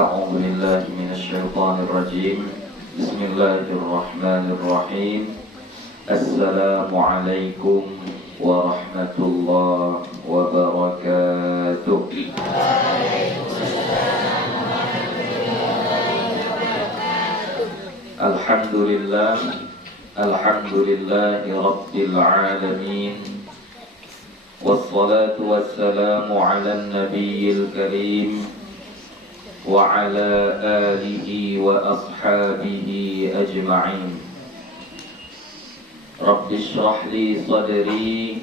أعوذ بالله من الشيطان الرجيم. بسم الله الرحمن الرحيم. السلام عليكم ورحمة الله وبركاته. الحمد لله الحمد لله رب العالمين، والصلاة والسلام على النبي الكريم وعلى آله وأصحابه أجمعين. رب اشرح لي صدري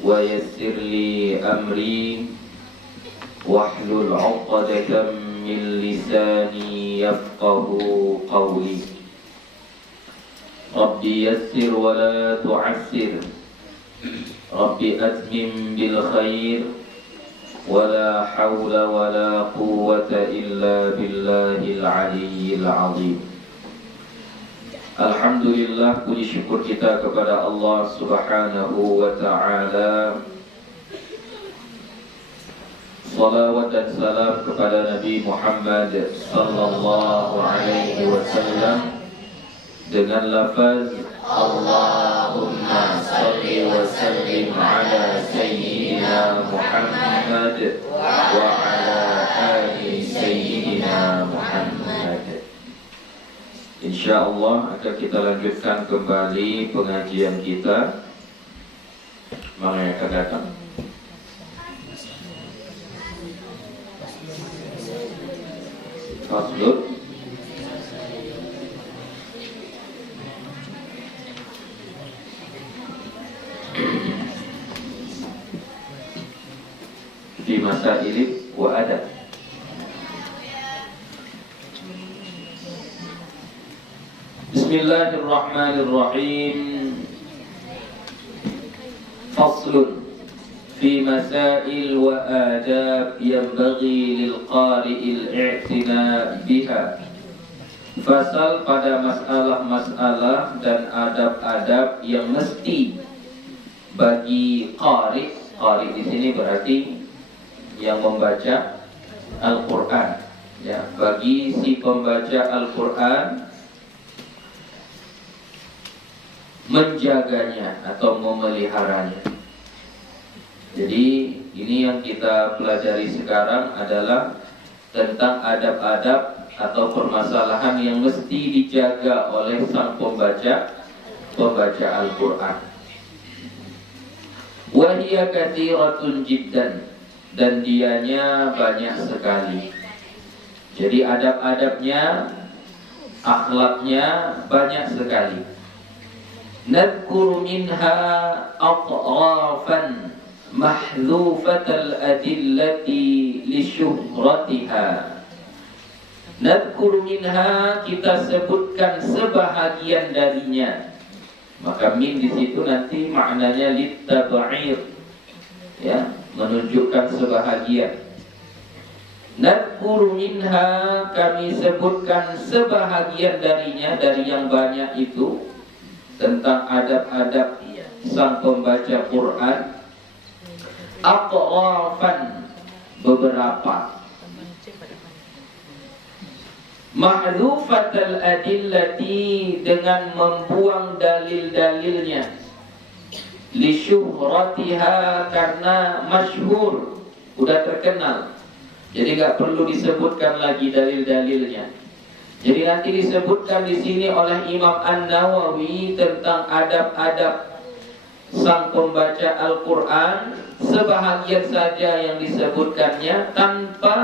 ويسر لي أمري واحلل عقدة من لساني يفقه قولي. رب يسر ولا تعسر، رب أتمم بالخير، ولا حول ولا قوة إلا بالله العلي العظيم. Alhamdulillah, puji syukur kita kepada Allah Subhanahu wa ta'ala. Salawat dan salam kepada Nabi Muhammad sallallahu alaihi wasallam dengan lafaz Allahumma salli wa sallim ala sayyidina Muhammad wa ala ali sayyidina Muhammad. InsyaAllah akan kita lanjutkan kembali pengajian kita. Mana yang akan datang? Faslun Fi masail wa adab. Bismillahirrahmanirrahim. Faslun fi masail wa adab yanbaghi lil qari'il i'tina biha. Fasal pada masalah-masalah dan adab-adab yang mesti bagi qari. Qari di sini berarti yang membaca Al-Qur'an, ya, bagi si pembaca Al-Qur'an menjaganya atau memeliharanya. Jadi ini yang kita pelajari sekarang adalah tentang adab-adab atau permasalahan yang mesti dijaga oleh sang pembaca Al-Qur'an. Wa hiya katsiratun jiddan, dan dianya banyak sekali. Jadi adab-adabnya, akhlaknya banyak sekali. Nadhkuru minha atrafan mahdhufatal adillati li syuhratiha. Nadhkuru minha, kita sebutkan sebahagian darinya. Maka min di situ nanti maknanya litab'ir, ya, menunjukkan sebahagian. Nadhkuru minha, kami sebutkan sebahagian darinya, dari yang banyak itu, tentang adab-adab sang pembaca Quran. Atrafan, beberapa. Mahdhufatal adillati, dengan membuang dalil-dalilnya. Li syuhratiha, karena masyhur, udah terkenal. Jadi nggak perlu disebutkan lagi dalil-dalilnya. Jadi nanti disebutkan di sini oleh Imam An-Nawawi tentang adab-adab sang pembaca Al-Quran, sebahagian saja yang disebutkannya tanpa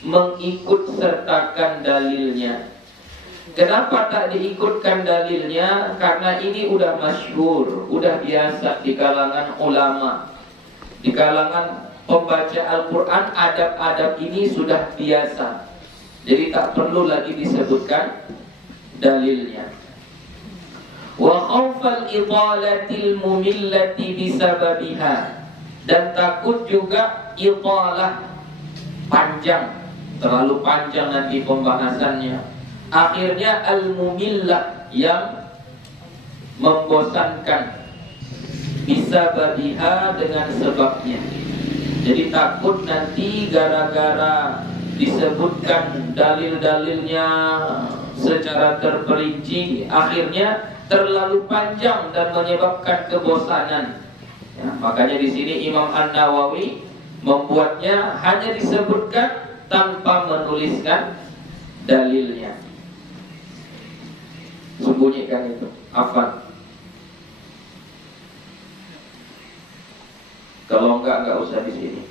mengikut sertakan dalilnya. Kenapa tak diikutkan dalilnya? Karena ini udah masyhur, udah biasa di kalangan ulama, di kalangan pembaca Al-Quran. Adab-adab ini sudah biasa, jadi tak perlu lagi disebutkan dalilnya. Wa khawfal idalatil mumillati bisababiha, dan takut juga idalah, panjang, terlalu panjang nanti pembahasannya. Akhirnya al-mumillah, yang membosankan, bisababiha, dengan sebabnya. Jadi takut nanti gara-gara disebutkan dalil-dalilnya secara terperinci, akhirnya terlalu panjang dan menyebabkan kebosanan. Ya, makanya di sini Imam An-Nawawi membuatnya hanya disebutkan tanpa menuliskan dalilnya. Sembunyikan itu, hafal. Kalau enggak usah di sini.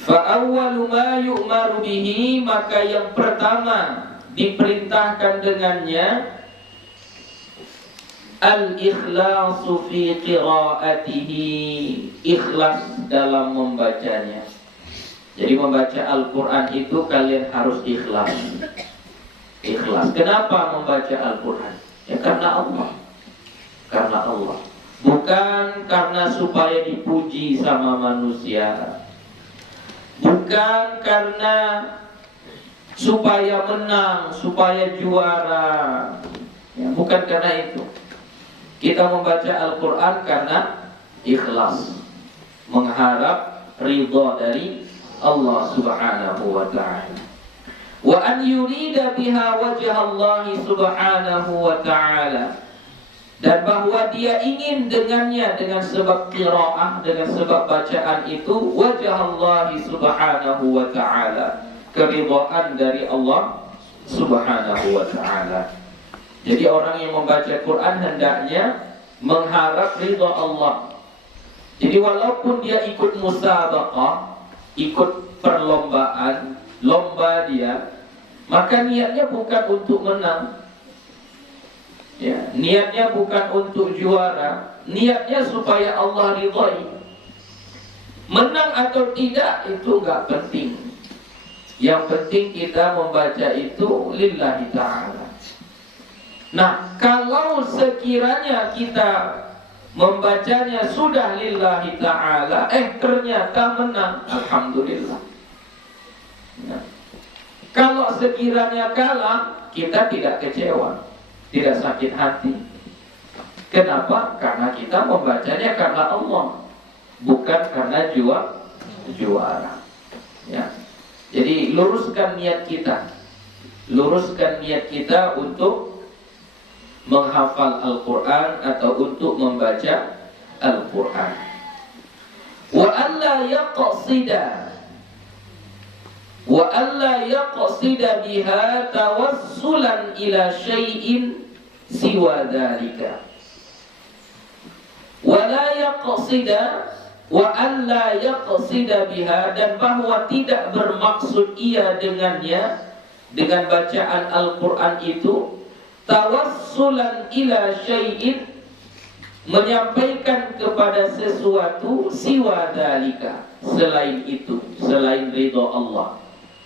Fa'awwalu ma yu'maru bihi, maka yang pertama diperintahkan dengannya al-ikhlasu fi qiraatihi, ikhlas dalam membacanya. Jadi membaca Al-Quran itu kalian harus ikhlas. Ikhlas. Kenapa membaca Al-Quran? Ya karena Allah. Karena Allah. Bukan karena supaya dipuji sama manusia. Bukan karena supaya menang, supaya juara. Ya, bukan karena itu. Kita membaca Al-Quran karena ikhlas, mengharap ridha dari Allah Subhanahu wa ta'ala. Wa an yurida biha wajah Allah Subhanahu wa ta'ala. Dan bahwa dia ingin dengannya, dengan sebab qiraah, dengan sebab bacaan itu, wajah Allah Subhanahu wa ta'ala, keridhaan dari Allah Subhanahu wa ta'ala. Jadi orang yang membaca Quran hendaknya mengharap ridha Allah. Jadi walaupun dia ikut musabaqah, ikut perlombaan, lomba dia, maka niatnya bukan untuk menang. Ya, niatnya bukan untuk juara, niatnya supaya Allah ridhai. Menang atau tidak itu enggak penting. Yang penting kita membaca itu lillahi ta'ala. Nah, kalau sekiranya kita membacanya sudah lillahi ta'ala, ternyata menang, alhamdulillah. Nah, kalau sekiranya kalah, kita tidak kecewa, tidak sakit hati. Kenapa? Karena kita membacanya karena Allah, bukan karena juara. Ya. Jadi luruskan niat kita. Luruskan niat kita untuk menghafal Al-Quran atau untuk membaca Al-Quran. Wa alla yaqsida biha tawassulan ila syai'in siwa dhalika. Wa alla yaqsida biha, dan bahwa tidak bermaksud ia dengannya, dengan bacaan Al-Quran itu, tawassulan ila syai'in, menyampaikan kepada sesuatu, siwa dalika, selain itu, selain ridha Allah,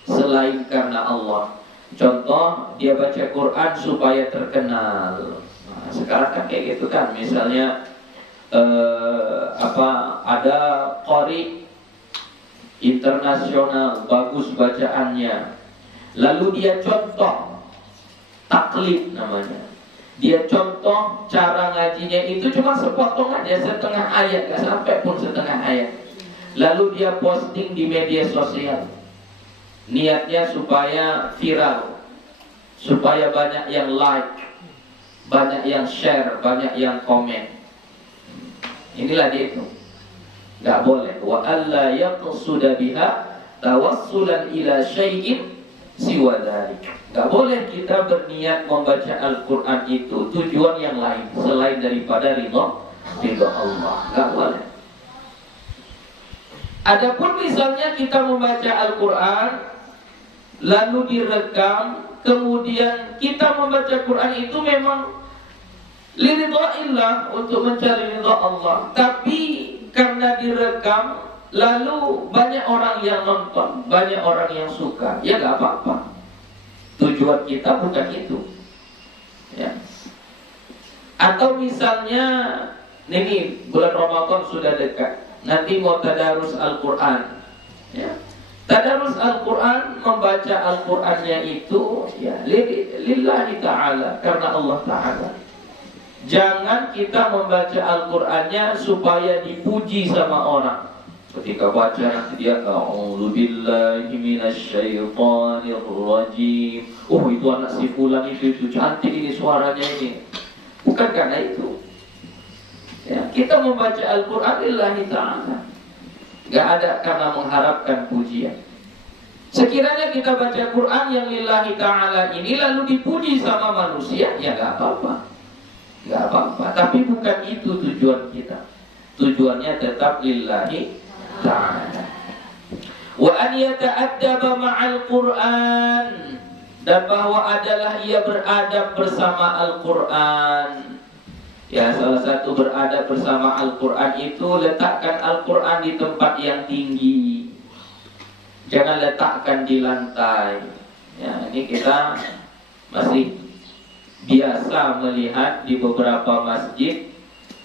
selain karena Allah. Contoh, dia baca Quran supaya terkenal. Nah, sekarang kan kayak gitu kan, misalnya ada qari internasional bagus bacaannya, lalu dia contoh taklid namanya. Dia contoh cara ngajinya itu cuma sepotong aja, setengah ayat, gak sampai pun setengah ayat. Lalu dia posting di media sosial. Niatnya supaya viral, supaya banyak yang like, banyak yang share, banyak yang komen. Inilah dia itu. Gak boleh. Wa alla yaqsuda biha tawassulan ila syai'in siwa dzalik. Gak boleh kita berniat membaca Al-Quran itu tujuan yang lain selain daripada ridha Allah. Gak boleh. Adapun misalnya kita membaca Al-Quran lalu direkam, kemudian kita membaca Quran itu memang liridha'illah, untuk mencari ridha Allah, tapi karena direkam lalu banyak orang yang nonton, banyak orang yang suka, ya gak apa-apa. Tujuan kita bukan itu, ya. Atau misalnya ini bulan Ramadan sudah dekat, nanti mau tadarus Al-Quran, ya. Tadarus Al-Quran, membaca Al-Qurannya itu ya lillahi ta'ala, karena Allah Ta'ala. Jangan kita membaca Al-Qur'annya supaya dipuji sama orang. Ketika baca nanti dia a'udzubillahi minasyaitonir rajim. Oh, itu anak si fulan itu cantik ini suaranya ini. Bukan karena itu. Ya, kita membaca Al-Qur'an lillahi ta'ala. Gak ada karena mengharapkan pujian. Sekiranya kita baca Quran yang lillahi ta'ala ini lalu dipuji sama manusia, ya gak apa-apa. Gak apa-apa. Tapi bukan itu tujuan kita. Tujuannya tetap lillahi ta'ala. Wa an yata'addaba ma'al Qur'an, dan bahwa adalah ia beradab bersama Al-Quran. Ya, salah satu beradab bersama Al-Quran itu letakkan Al-Quran di tempat yang tinggi. Jangan letakkan di lantai. Ya, ini kita masih biasa melihat di beberapa masjid.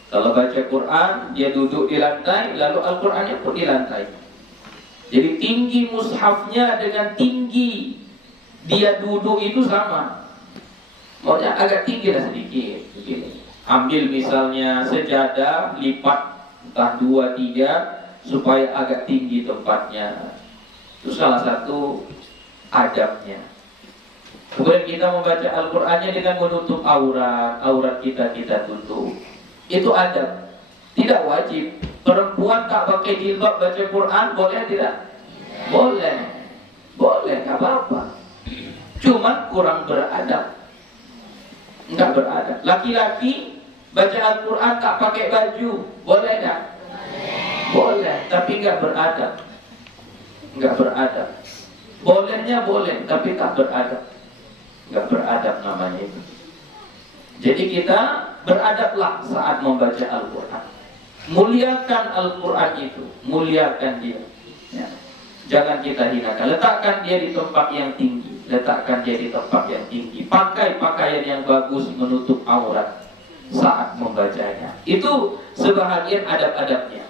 Kalau baca Quran, dia duduk di lantai, lalu Al-Qurannya pun di lantai. Jadi tinggi mushafnya dengan tinggi dia duduk itu sama. Maunya agak tinggi lah sedikit begini. Ambil misalnya sejadah, lipat entah 2, 3 supaya agak tinggi tempatnya. Itu salah satu adabnya. Kemudian kita membaca Al-Qur'annya dengan menutup aurat kita tutup. Itu adab. Tidak wajib. Perempuan tak pakai jilbab baca Quran boleh tidak? Boleh. Boleh, enggak apa-apa. Cuma kurang beradab. Enggak beradab. Laki-laki baca Al-Quran tak pakai baju, boleh enggak? Boleh, tapi enggak beradab. Enggak beradab. Bolehnya boleh, tapi tak beradab. Enggak beradab namanya itu. Jadi kita beradablah saat membaca Al-Quran. Muliakan Al-Quran itu, muliakan dia. Ya. Jangan kita hinakan. Letakkan dia di tempat yang tinggi. Letakkan dia di tempat yang tinggi. Pakai pakaian yang bagus menutup aurat saat membacanya. Itu sebahagian adab-adabnya.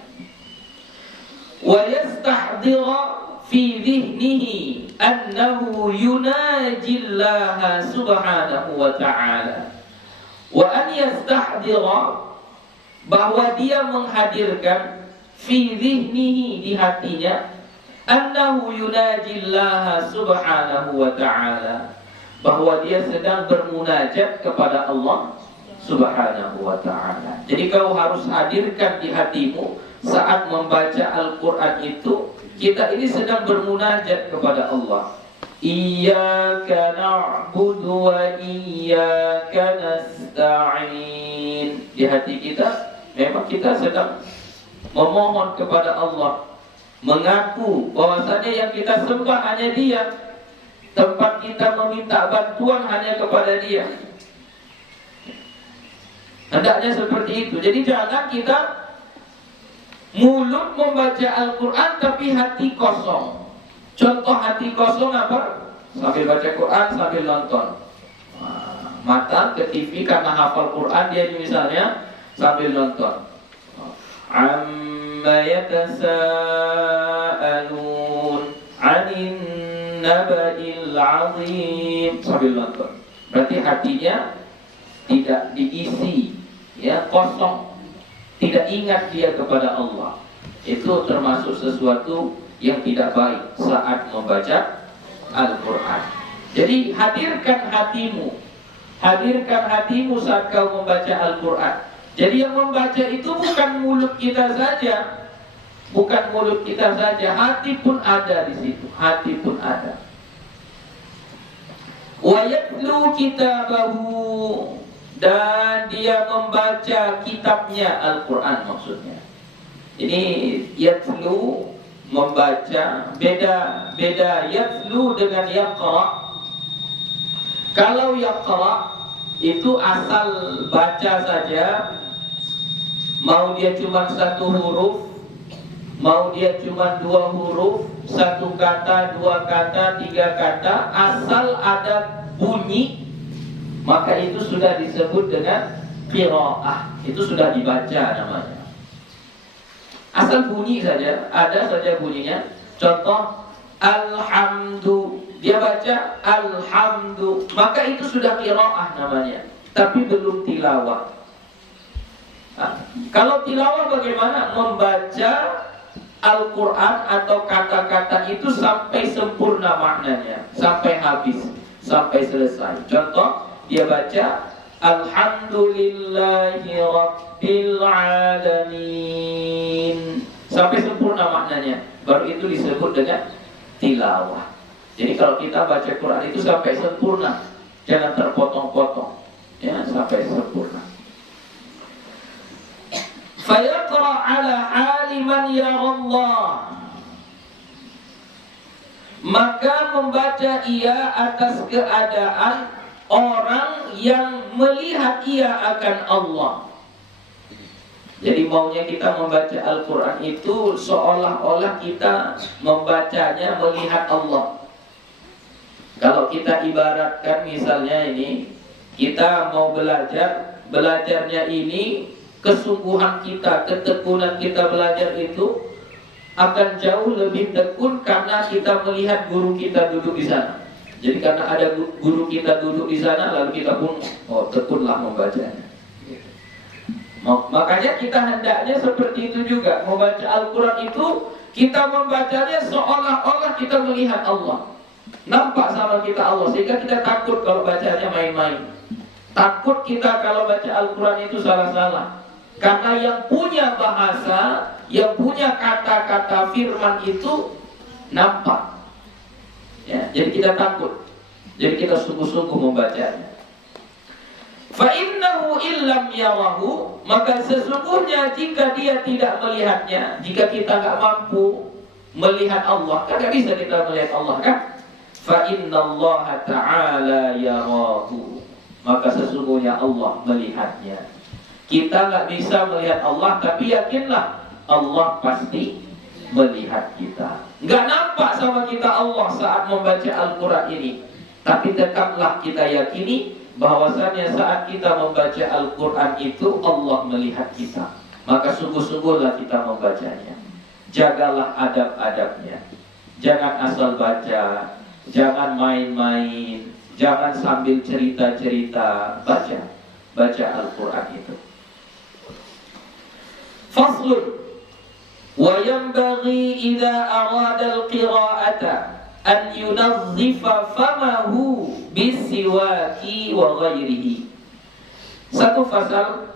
Wa yastahdira fi dhihnihi annahu yunajillaha subhanahu wa ta'ala. Wa an yastahdira, bahwa dia menghadirkan fi dhihnihi, di hatinya, annahu yunajillaha subhanahu wa ta'ala, bahwa dia sedang bermunajat kepada Allah subhanahu wa ta'ala. Jadi kau harus hadirkan di hatimu saat membaca Al-Quran itu, kita ini sedang bermunajat kepada Allah. Iyyaka na'budu wa iyyaka nasta'in. Di hati kita memang kita sedang memohon kepada Allah, mengaku bahwasanya yang kita sembah hanya Dia, tempat kita meminta bantuan hanya kepada Dia. Hendaknya seperti itu. Jadi jangan kita mulut membaca Al-Quran tapi hati kosong. Contoh hati kosong apa? Sambil baca Quran, sambil nonton. Mata ke TV karena hafal Quran, dia misalnya sambil nonton. Amma yatasa'alun 'anil naba'il 'azim, sambil nonton. Berarti hatinya tidak diisi, ya, kosong. Tidak ingat dia kepada Allah. Itu termasuk sesuatu yang tidak baik saat membaca Al-Quran. Jadi hadirkan hatimu. Hadirkan hatimu saat kau membaca Al-Quran. Jadi yang membaca itu bukan mulut kita saja. Bukan mulut kita saja, hati pun ada di situ. Hati pun ada. Wa yatlu kitabahu, dan dia membaca kitabnya, Al-Quran maksudnya. Ini yatlu, membaca, beda yatlu dengan yaqra. Kalau yaqra itu asal baca saja, mau dia cuma 1 huruf, mau dia cuma 2 huruf, 1 kata, 2 kata, 3 kata, asal ada bunyi, maka itu sudah disebut dengan qiraah. Itu sudah dibaca namanya. Asal bunyi saja, ada saja bunyinya. Contoh, alhamdu, dia baca alhamdu, maka itu sudah qiraah namanya, tapi belum tilawah. Kalau tilawah bagaimana? Membaca Al-Quran atau kata-kata itu sampai sempurna maknanya, sampai habis, sampai selesai. Contoh, dia baca Alhamdulillahi Rabbil Alamin sampai sempurna maknanya, baru itu disebut dengan tilawah. Jadi kalau kita baca Quran itu sampai sempurna, jangan terpotong-potong, ya, sampai sempurna. Fayaqra ala aliman ya Allah, maka membaca ia atas keadaan orang yang melihat ia akan Allah. Jadi maunya kita membaca Al-Quran itu seolah-olah kita membacanya melihat Allah. Kalau kita ibaratkan misalnya ini, kita mau belajarnya ini, kesungguhan kita, ketekunan kita belajar itu akan jauh lebih tekun karena kita melihat guru kita duduk di sana. Jadi karena ada guru kita duduk di sana, lalu kita pun tekunlah membacanya. Makanya kita hendaknya seperti itu juga. Membaca Al-Quran itu kita membacanya seolah-olah kita melihat Allah, nampak sama kita Allah, sehingga kita takut kalau bacanya main-main. Takut kita kalau baca Al-Quran itu salah-salah. Karena yang punya bahasa, yang punya kata-kata firman itu nampak, ya, jadi kita takut. Jadi kita sungguh-sungguh membacanya. Fa innahu illam yarahu, maka sesungguhnya jika dia tidak melihatnya, jika kita nggak mampu melihat Allah, kan nggak bisa kita melihat Allah, kan? Fa innallaha ta'ala yarahu, maka sesungguhnya Allah melihatnya. Kita nggak bisa melihat Allah, tapi yakinlah Allah pasti melihat kita. Nggak nampak sama kita Allah saat membaca Al-Quran ini, tapi tetaplah kita yakini bahwasannya saat kita membaca Al-Quran itu Allah melihat kita. Maka sungguh-sungguhlah kita membacanya. Jagalah adab-adabnya. Jangan asal baca, jangan main-main, jangan sambil cerita-cerita. Baca Al-Quran itu. Faslun, wa yanbaghi idza arada al-qira'ata an yunazzifa famahu bisiwaki wa ghairihi. Satu fasal,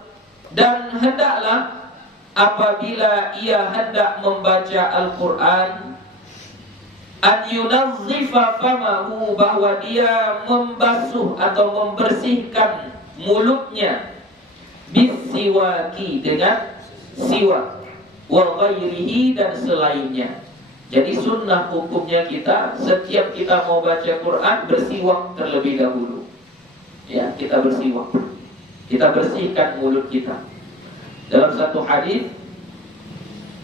dan hendaklah apabila ia hendak membaca Al-Quran, an yunazzifa famahu, bahwa dia membasuh atau membersihkan mulutnya, bisiwaki, dengan siwak, wa ghairihi, dan selainnya. Jadi sunnah hukumnya kita, setiap kita mau baca Quran, bersiwak terlebih dahulu. Ya, kita bersiwak, kita bersihkan mulut kita. Dalam satu hadis,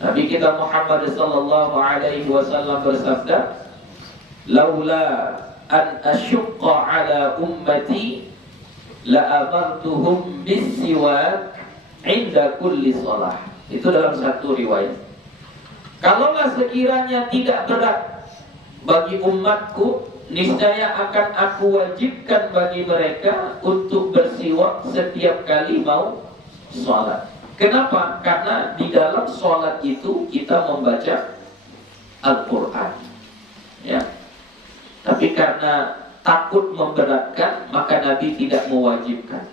Nabi kita Muhammad sallallahu alaihi wasallam bersabda, "Laula an asyqa ala ummati la amartuhum bis-siwak 'inda kulli shalah." Itu dalam satu riwayat. Kalaulah sekiranya tidak berat bagi umatku, niscaya akan aku wajibkan bagi mereka untuk bersiwak setiap kali mau sholat. Kenapa? Karena di dalam sholat itu kita membaca Al-Quran, ya. Tapi karena takut memberatkan, maka Nabi tidak mewajibkan.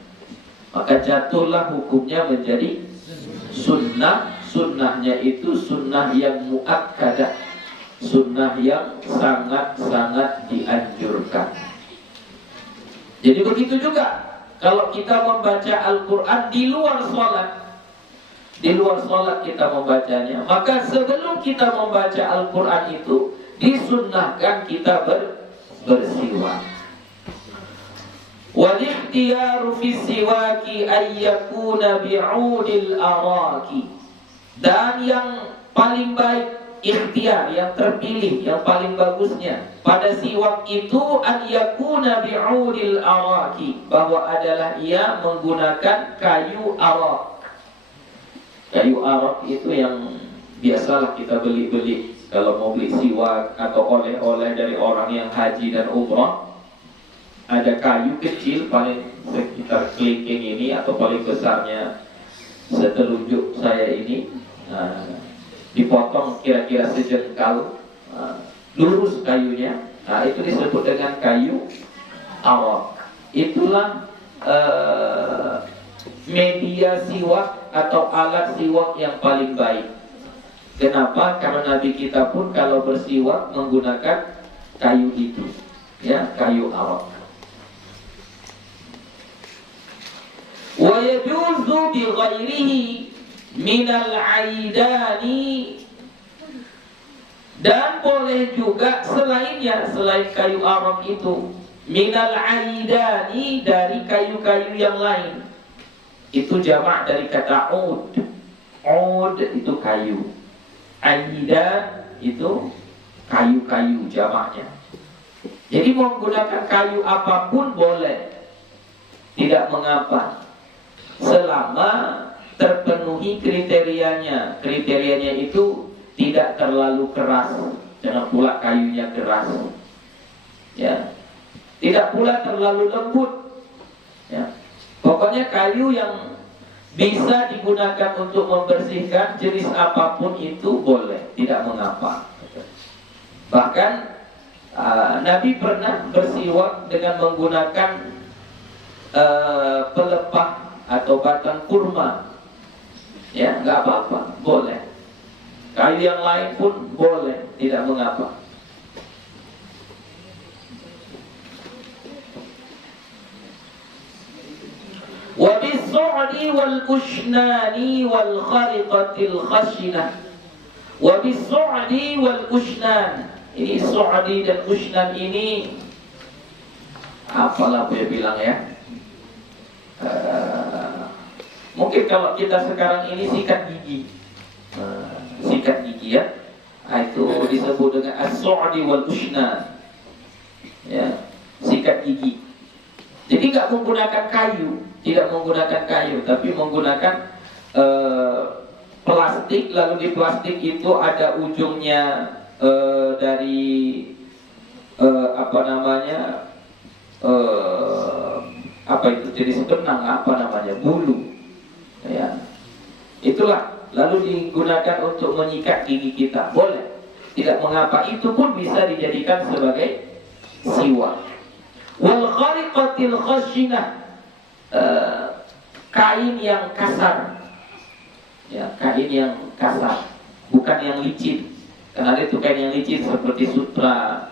Maka jatuhlah hukumnya menjadi sunnah. Sunnahnya itu sunnah yang muakkadah, sunnah yang sangat-sangat dianjurkan. Jadi begitu juga kalau kita membaca Al-Quran di luar sholat, di luar sholat kita membacanya, maka sebelum kita membaca Al-Quran itu disunnahkan kita bersiwak. Wal ikhtiyaru fi siwaki ayyakuna bi'udil araki. Dan yang paling baik, ikhtiar, yang terpilih, yang paling bagusnya pada siwak itu an yakuna bi'udil araki, bahwa adalah ia menggunakan kayu arak. Kayu arak itu yang biasalah kita beli-beli kalau mau beli siwak atau oleh-oleh dari orang yang haji dan umrah. Ada kayu kecil paling sekitar kelingking ini atau paling besarnya setelunjuk saya ini dipotong kira-kira sejengkal, lurus kayunya, itu disebut dengan kayu arak. Itulah media siwak atau alat siwak yang paling baik. Kenapa? Karena Nabi kita pun kalau bersiwak menggunakan kayu itu, ya, kayu arak. Wa yajuzu bi ghairihi minal aidani, dan boleh juga selainnya, selain kayu arak itu, minal aidani, dari kayu-kayu yang lain. Itu jamak dari kata ud. Ud itu kayu, aidan itu kayu-kayu jamaknya. Jadi menggunakan kayu apapun boleh, tidak mengapa, selama terpenuhi kriterianya. Kriterianya itu tidak terlalu keras, jangan pula kayunya keras, ya, tidak pula terlalu lembut, ya. Pokoknya kayu yang bisa digunakan untuk membersihkan, jenis apapun itu boleh, tidak mengapa. Bahkan Nabi pernah bersiwak dengan menggunakan pelepah atau batang kurma, ya, nggak apa-apa, boleh. Kayu yang lain pun boleh, tidak mengapa. Wa bis-su'di wal-ushnani wal-khariqatil khashinah. Wa bis-su'di wal-ushnan. Ini su'di dan ushnan ini apalah saya bilang, ya. Mungkin kalau kita sekarang ini sikat gigi, sikat gigi, ya, itu disebut dengan as-su'di wal-ushnan, ya, sikat gigi. Jadi nggak menggunakan kayu, tidak menggunakan kayu, tapi menggunakan plastik. Lalu di plastik itu ada ujungnya dari apa namanya, apa itu jenis benang, apa namanya, bulu, ya. Itulah, lalu digunakan untuk menyikat gigi kita, boleh, tidak mengapa. Itu pun bisa dijadikan sebagai siwak. Wal khariqatil khashinah, kain yang kasar, ya, kain yang kasar, bukan yang licin. Karena ada itu kain yang licin seperti sutra,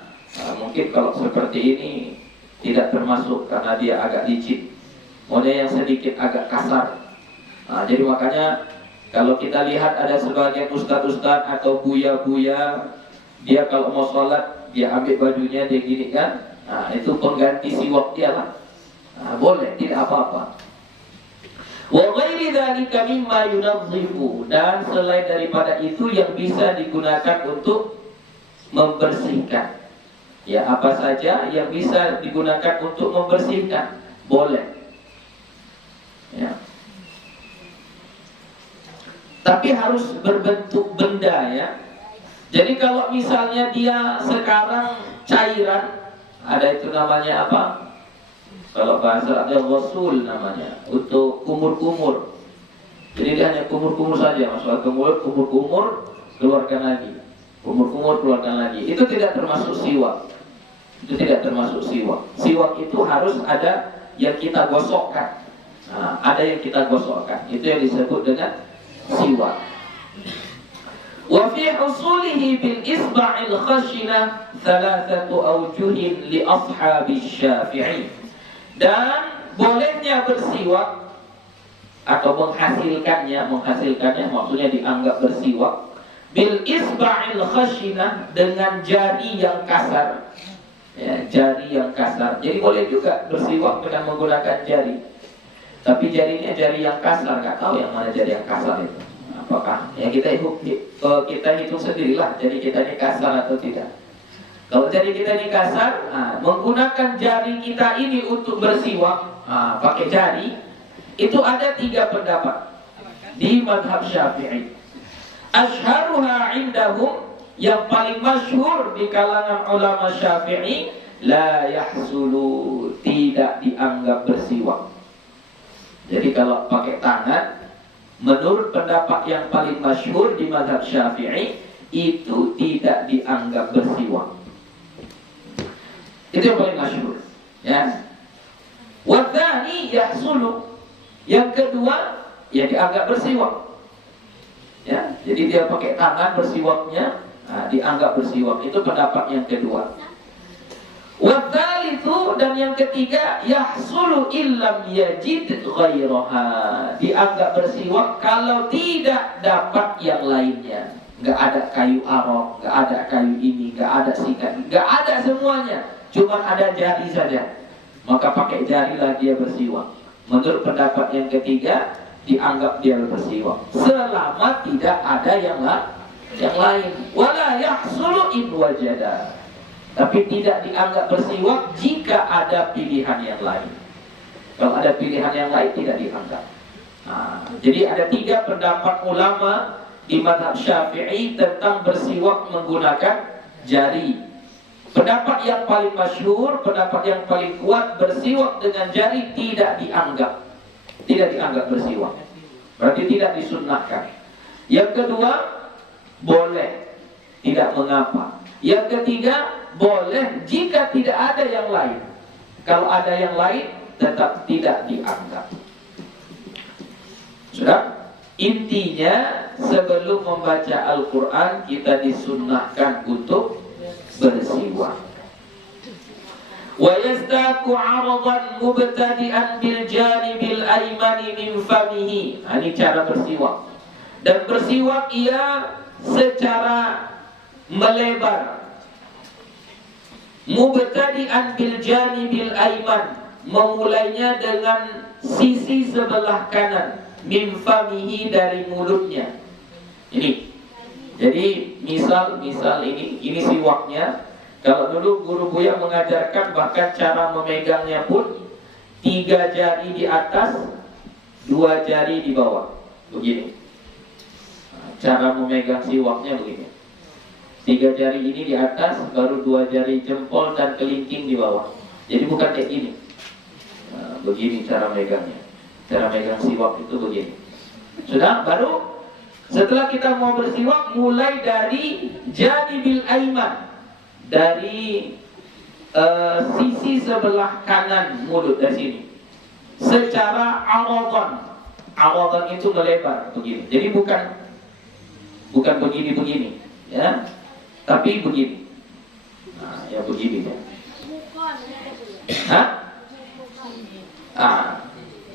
mungkin kalau seperti ini tidak termasuk karena dia agak licin. Model yang sedikit agak kasar. Jadi makanya kalau kita lihat ada sebagian ustadz-ustadz atau buya-buya, dia kalau mau sholat dia ambil bajunya, dia gini kan, itu pengganti siwak dia lah. Boleh, tidak apa-apa. Wa ghairi dzalika mimma yunazzifu, dan selain daripada itu yang bisa digunakan untuk membersihkan. Ya, apa saja yang bisa digunakan untuk membersihkan, boleh. Ya. Tapi harus berbentuk benda, ya. Jadi kalau misalnya dia sekarang cairan, ada itu namanya apa? Kalau bahasa ada wasul namanya, untuk kumur-kumur. Jadi dia hanya kumur-kumur saja, masuk ke mulut, kumur-kumur, keluarkan lagi. Kumur-kumur, keluarkan lagi. Itu tidak termasuk siwak. Itu tidak termasuk siwak. Siwak itu harus ada yang kita gosokkan. Ada yang kita gosokkan. Itu yang disebut dengan siwak. Wa fi husulihi bil isba'il khashinah thalathatu awjuhin li ashabi Syafi'i. Dan bolehnya bersiwak atau menghasilkannya maksudnya dianggap bersiwak bil isba'il khashinah, dengan jari yang kasar, ya, jari yang kasar. Jadi boleh juga bersiwak dengan menggunakan jari, tapi jarinya jari yang kasar. Nggak tahu yang mana jari yang kasar itu. Apakah ya kita hitung sendirilah jari kita ini kasar atau tidak. Kalau jari kita ini kasar, menggunakan jari kita ini untuk bersiwak, pakai jari, itu ada 3 pendapat di mazhab Syafi'i. Asyharuha indahum, yang paling masyhur di kalangan ulama Syafi'i, la yahsulu, tidak dianggap bersiwak. Jadi kalau pakai tangan Menurut pendapat yang paling masyhur di mazhab Syafi'i, itu tidak dianggap bersiwak. Itu yang paling masyhur, ya. Wa tsani yahsulu. Yang kedua, ya dianggap bersiwak. Ya, jadi dia pakai tangan bersiwaknya, dianggap bersiwak. Itu pendapat yang kedua. Wa tsalitsu, dan yang ketiga, yahsulu illam yajid ghairaha. Dianggap bersiwak kalau tidak dapat yang lainnya. Enggak ada kayu arok, enggak ada kayu ini, enggak ada sikat, enggak ada semuanya. Cuma ada jari saja. Maka pakai jarilah dia bersiwak. Menurut pendapat yang ketiga, dianggap dia bersiwak selama tidak ada yang lain. Wala yahsulu in wajada. Tapi tidak dianggap bersiwak jika ada pilihan yang lain. Kalau ada pilihan yang lain tidak dianggap. Jadi ada 3 pendapat ulama di mazhab Syafi'i tentang bersiwak menggunakan jari. Pendapat yang paling masyhur, pendapat yang paling kuat, bersiwak dengan jari tidak dianggap. Tidak dianggap bersiwak. Berarti tidak disunnahkan. Yang kedua, boleh, tidak mengapa. Yang ketiga, boleh jika tidak ada yang lain. Kalau ada yang lain, tetap tidak dianggap. Sudah? Intinya, sebelum membaca Al-Quran, kita disunnahkan untuk bersiwak. Wa yastaku 'aradan mubtadi'an bil janibil aymani min famihi. Ini cara bersiwak. Dan bersiwak ia secara melebar. Mubtadi'an bil janibil ayman, memulainya dengan sisi sebelah kanan, min famihi, dari mulutnya. Ini. Jadi misal ini siwaknya. Kalau dulu guru Buya mengajarkan bahkan cara memegangnya pun 3 jari di atas, 2 jari di bawah. Begini. Cara memegang siwaknya begini. 3 jari ini di atas, baru 2 jari jempol dan kelingking di bawah. Jadi bukan kayak gini. Begini cara megangnya. Cara megang siwak itu begini. Sudah, baru setelah kita mau bersiwak, mulai dari janibil ayman, dari sisi sebelah kanan mulut dari sini, secara aradan itu melebar begini. Jadi bukan begini ya, tapi begini. Ya begini ya.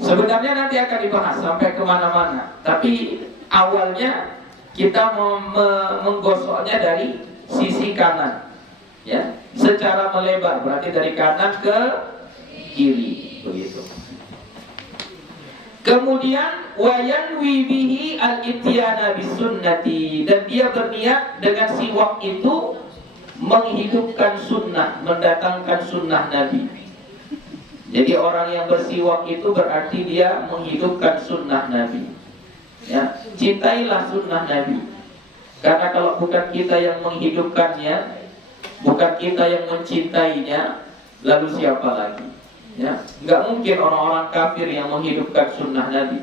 Sebenarnya nanti akan dibahas sampai kemana-mana. Tapi awalnya kita menggosoknya dari sisi kanan, ya, secara melebar, berarti dari kanan ke kiri, begitu. Kemudian wayanwi bihi al-ityana bisunnati, dan dia berniat dengan siwak itu menghidupkan sunnah, mendatangkan sunnah Nabi. Jadi orang yang bersiwak itu berarti dia menghidupkan sunnah Nabi. Ya, cintailah sunnah Nabi. Karena kalau bukan kita yang menghidupkannya, bukan kita yang mencintainya, lalu siapa lagi? Ya, nggak mungkin orang-orang kafir yang menghidupkan sunnah Nabi.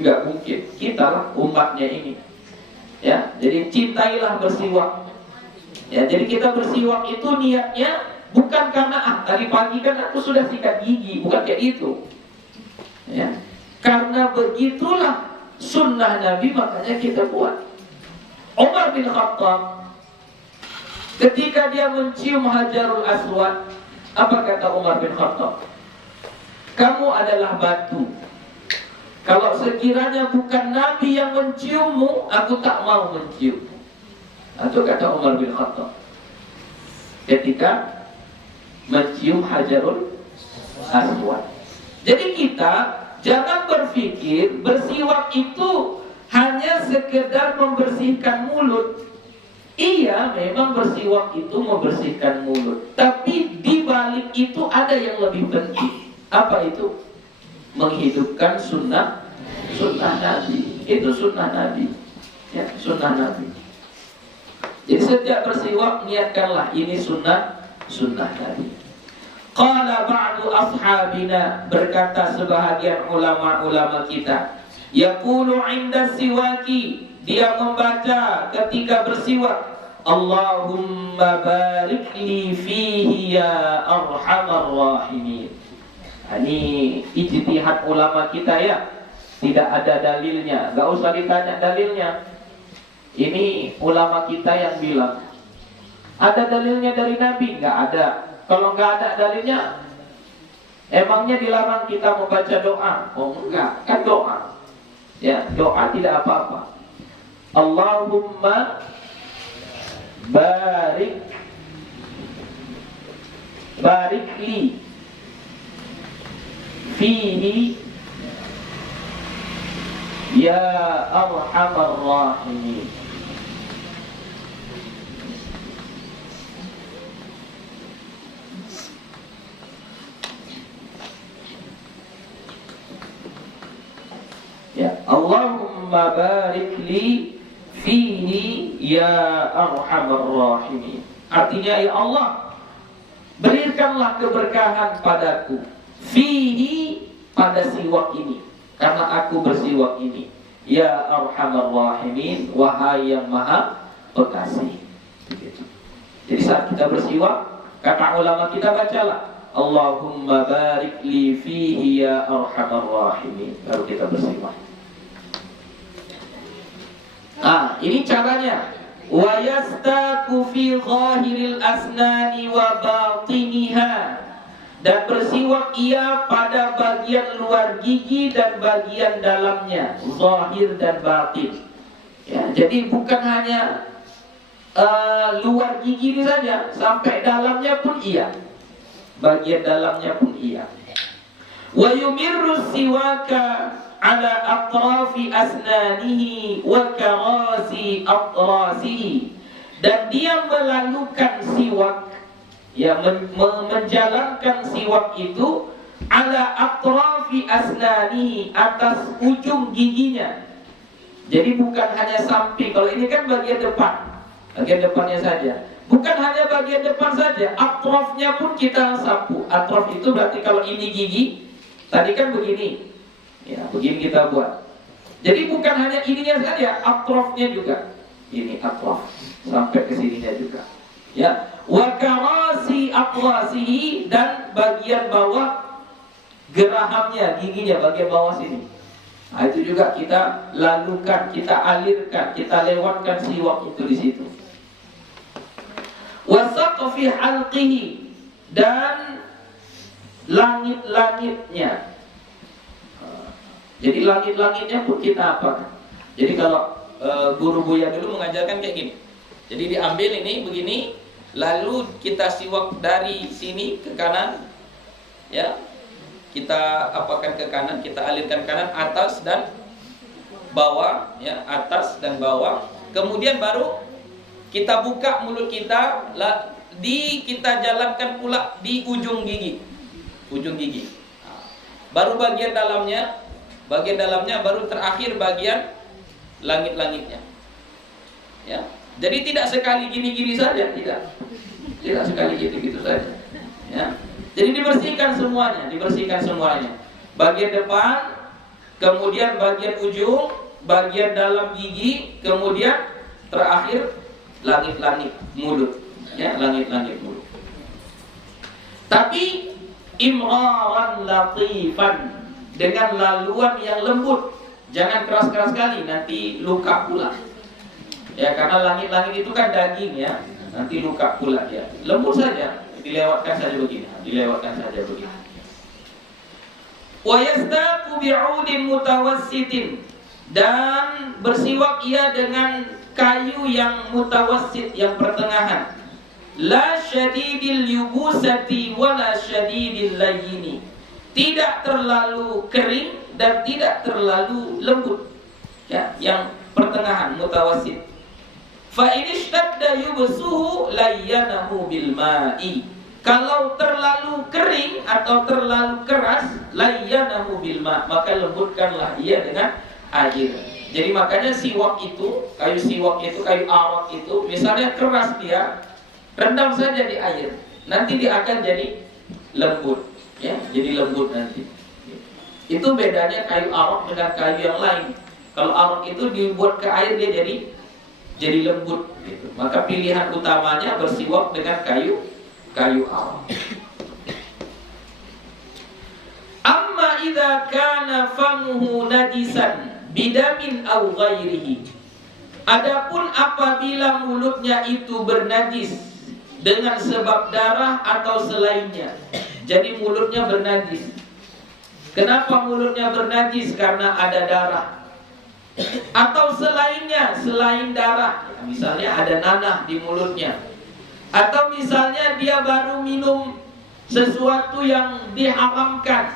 Nggak mungkin. Kita lah umatnya ini. Ya, jadi cintailah bersiwak. Ya, jadi kita bersiwak itu niatnya bukan karena tadi pagi kan aku sudah sikat gigi, bukan kayak itu. Ya, karena begitulah sunnah Nabi, makanya kita buat. Umar bin Khattab ketika dia mencium Hajarul Aswad, apa kata Umar bin Khattab? Kamu adalah batu. Kalau sekiranya bukan Nabi yang menciummu, aku tak mau mencium. Itu kata Umar bin Khattab ketika mencium Hajarul Aswad. Jadi kita jangan berpikir bersiwak itu hanya sekedar membersihkan mulut. Iya, memang bersiwak itu membersihkan mulut, tapi di balik itu ada yang lebih penting. Apa itu? Menghidupkan sunnah Nabi. Itu sunnah Nabi. Ya, sunnah Nabi. Jadi setiap bersiwak niatkanlah ini sunnah Nabi. Qala ba'du ashabina, berkata sebahagian ulama-ulama kita, Yaqulu 'inda siwaki, dia membaca ketika bersiwak, Allahumma barik li fihi ya arhamar rahimin. Ini ijtihad ulama kita ya. Tidak ada dalilnya, gak usah ditanya dalilnya. Ini ulama kita yang bilang. Ada dalilnya dari Nabi? Gak ada. Kalau gak ada dalilnya, emangnya dilarang kita membaca doa? Oh enggak, kan doa. Ya, doa tidak apa-apa. Allahumma barik li fihi ya arhamar rahimin. Ya, Allahumma barik li fihi ya arhamar rahimin. Artinya, ya Allah, berikanlah keberkahan padaku fihi, pada siwak ini, karena aku bersiwak ini. Ya arhamar rahimin, wahai yang maha pengasih. Jadi saat kita bersiwak, kata ulama kita bacalah Allahumma barik li fihi ya arhamar rahimin, baru kita bersiwak. Ini caranya. Wa yastaku fi zahiril asnani wa batiniha, dan bersiwak ia pada bagian luar gigi dan bagian dalamnya, zahir dan batin. Ya, jadi bukan hanya luar gigi ini saja, sampai dalamnya pun iya. Bagian dalamnya pun iya. Wa yumirru siwaka ala atrafi asnanihi wa karasi atrasihi, dan dia melalukan siwak, ya, menjalankan siwak itu ala atrafi asnanihi, atas ujung giginya. Jadi bukan hanya samping. Kalau ini kan bagian depan, bagian depannya saja. Bukan hanya bagian depan saja, atrafnya pun kita sapu. Atraf itu berarti kalau ini gigi, tadi kan begini. Ya, begini kita buat. Jadi bukan hanya ininya saja, atrafnya juga. Ini atraf sampai ke sininya juga. Ya, wa karasi aqrasihi, dan bagian bawah gerahamnya, giginya bagian bawah sini. Nah, itu juga kita lalukan, kita alirkan, kita lewatkan siwak itu di situ. Wa saqfi halqihi, dan langit-langitnya. Jadi langit-langitnya pun kita apakan. Jadi kalau guru Buya dulu mengajarkan kayak gini. Jadi diambil ini begini, lalu kita siwak dari sini ke kanan, ya. Kita apakan ke kanan, kita alirkan kanan, atas dan bawah, ya, atas dan bawah. Kemudian baru kita buka mulut kita, kita jalankan pula di ujung gigi. Ujung gigi. Baru bagian dalamnya baru terakhir bagian langit-langitnya. Ya. Jadi tidak sekali gini-gini saja, tidak sekali gitu-gitu saja. Ya. Jadi dibersihkan semuanya. Bagian depan, kemudian bagian ujung, bagian dalam gigi, kemudian terakhir langit-langit mulut. Ya, langit-langit mulut. Tapi imraran latifan, dengan laluan yang lembut. Jangan keras-keras sekali, nanti luka pula. Ya, karena langit-langit itu kan daging, ya. Nanti luka pula dia. Lembut saja, dilewatkan saja begini. Wa yastaqu bi'udin mutawassitin, dan bersiwak ia dengan kayu yang mutawassit, yang pertengahan. La syadidil yubusati wala syadidil layyini, tidak terlalu kering dan tidak terlalu lembut, ya, yang pertengahan, mutawassit. Fa in ishtadda yubsuhu layyanahu bil ma'i, kalau terlalu kering atau terlalu keras, layyanahu bil ma', maka lembutkanlah ia dengan air. Jadi makanya siwak itu, kayu arak itu, misalnya keras dia, rendam saja di air, nanti dia akan jadi lembut. Ya, jadi lembut nanti. Itu bedanya kayu arok dengan kayu yang lain. Kalau arok itu dibuat ke air dia jadi lembut gitu. Maka pilihan utamanya bersiwak dengan kayu arok. Amma idza kana famuhu najisan bidamin aw ghairihi. Adapun apabila mulutnya itu bernajis dengan sebab darah atau selainnya. Jadi mulutnya bernajis. Kenapa mulutnya bernajis? Karena ada darah. Atau selainnya, selain darah. Misalnya ada nanah di mulutnya. Atau misalnya dia baru minum sesuatu yang diharamkan.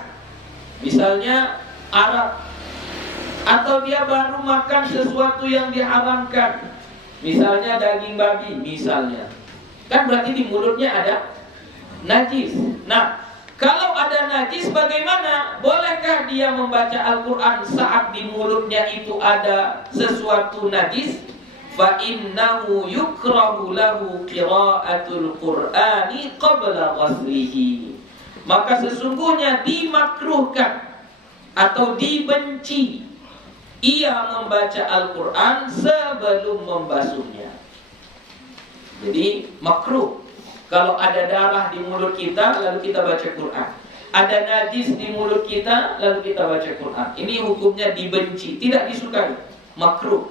Misalnya arak. Atau dia baru makan sesuatu yang diharamkan. Misalnya daging babi, misalnya. Kan berarti di mulutnya ada najis. Nah, kalau ada najis bagaimana? Bolehkah dia membaca Al-Quran saat di mulutnya itu ada sesuatu najis? Fa innahu yukrahu lahu qira'atul Qur'ani qabla ghaslihi. Maka sesungguhnya dimakruhkan atau dibenci ia membaca Al-Quran sebelum membasuhnya. Jadi makruh. Kalau ada darah di mulut kita lalu kita baca Quran, ada najis di mulut kita lalu kita baca Quran, ini hukumnya dibenci, tidak disukai, makruh.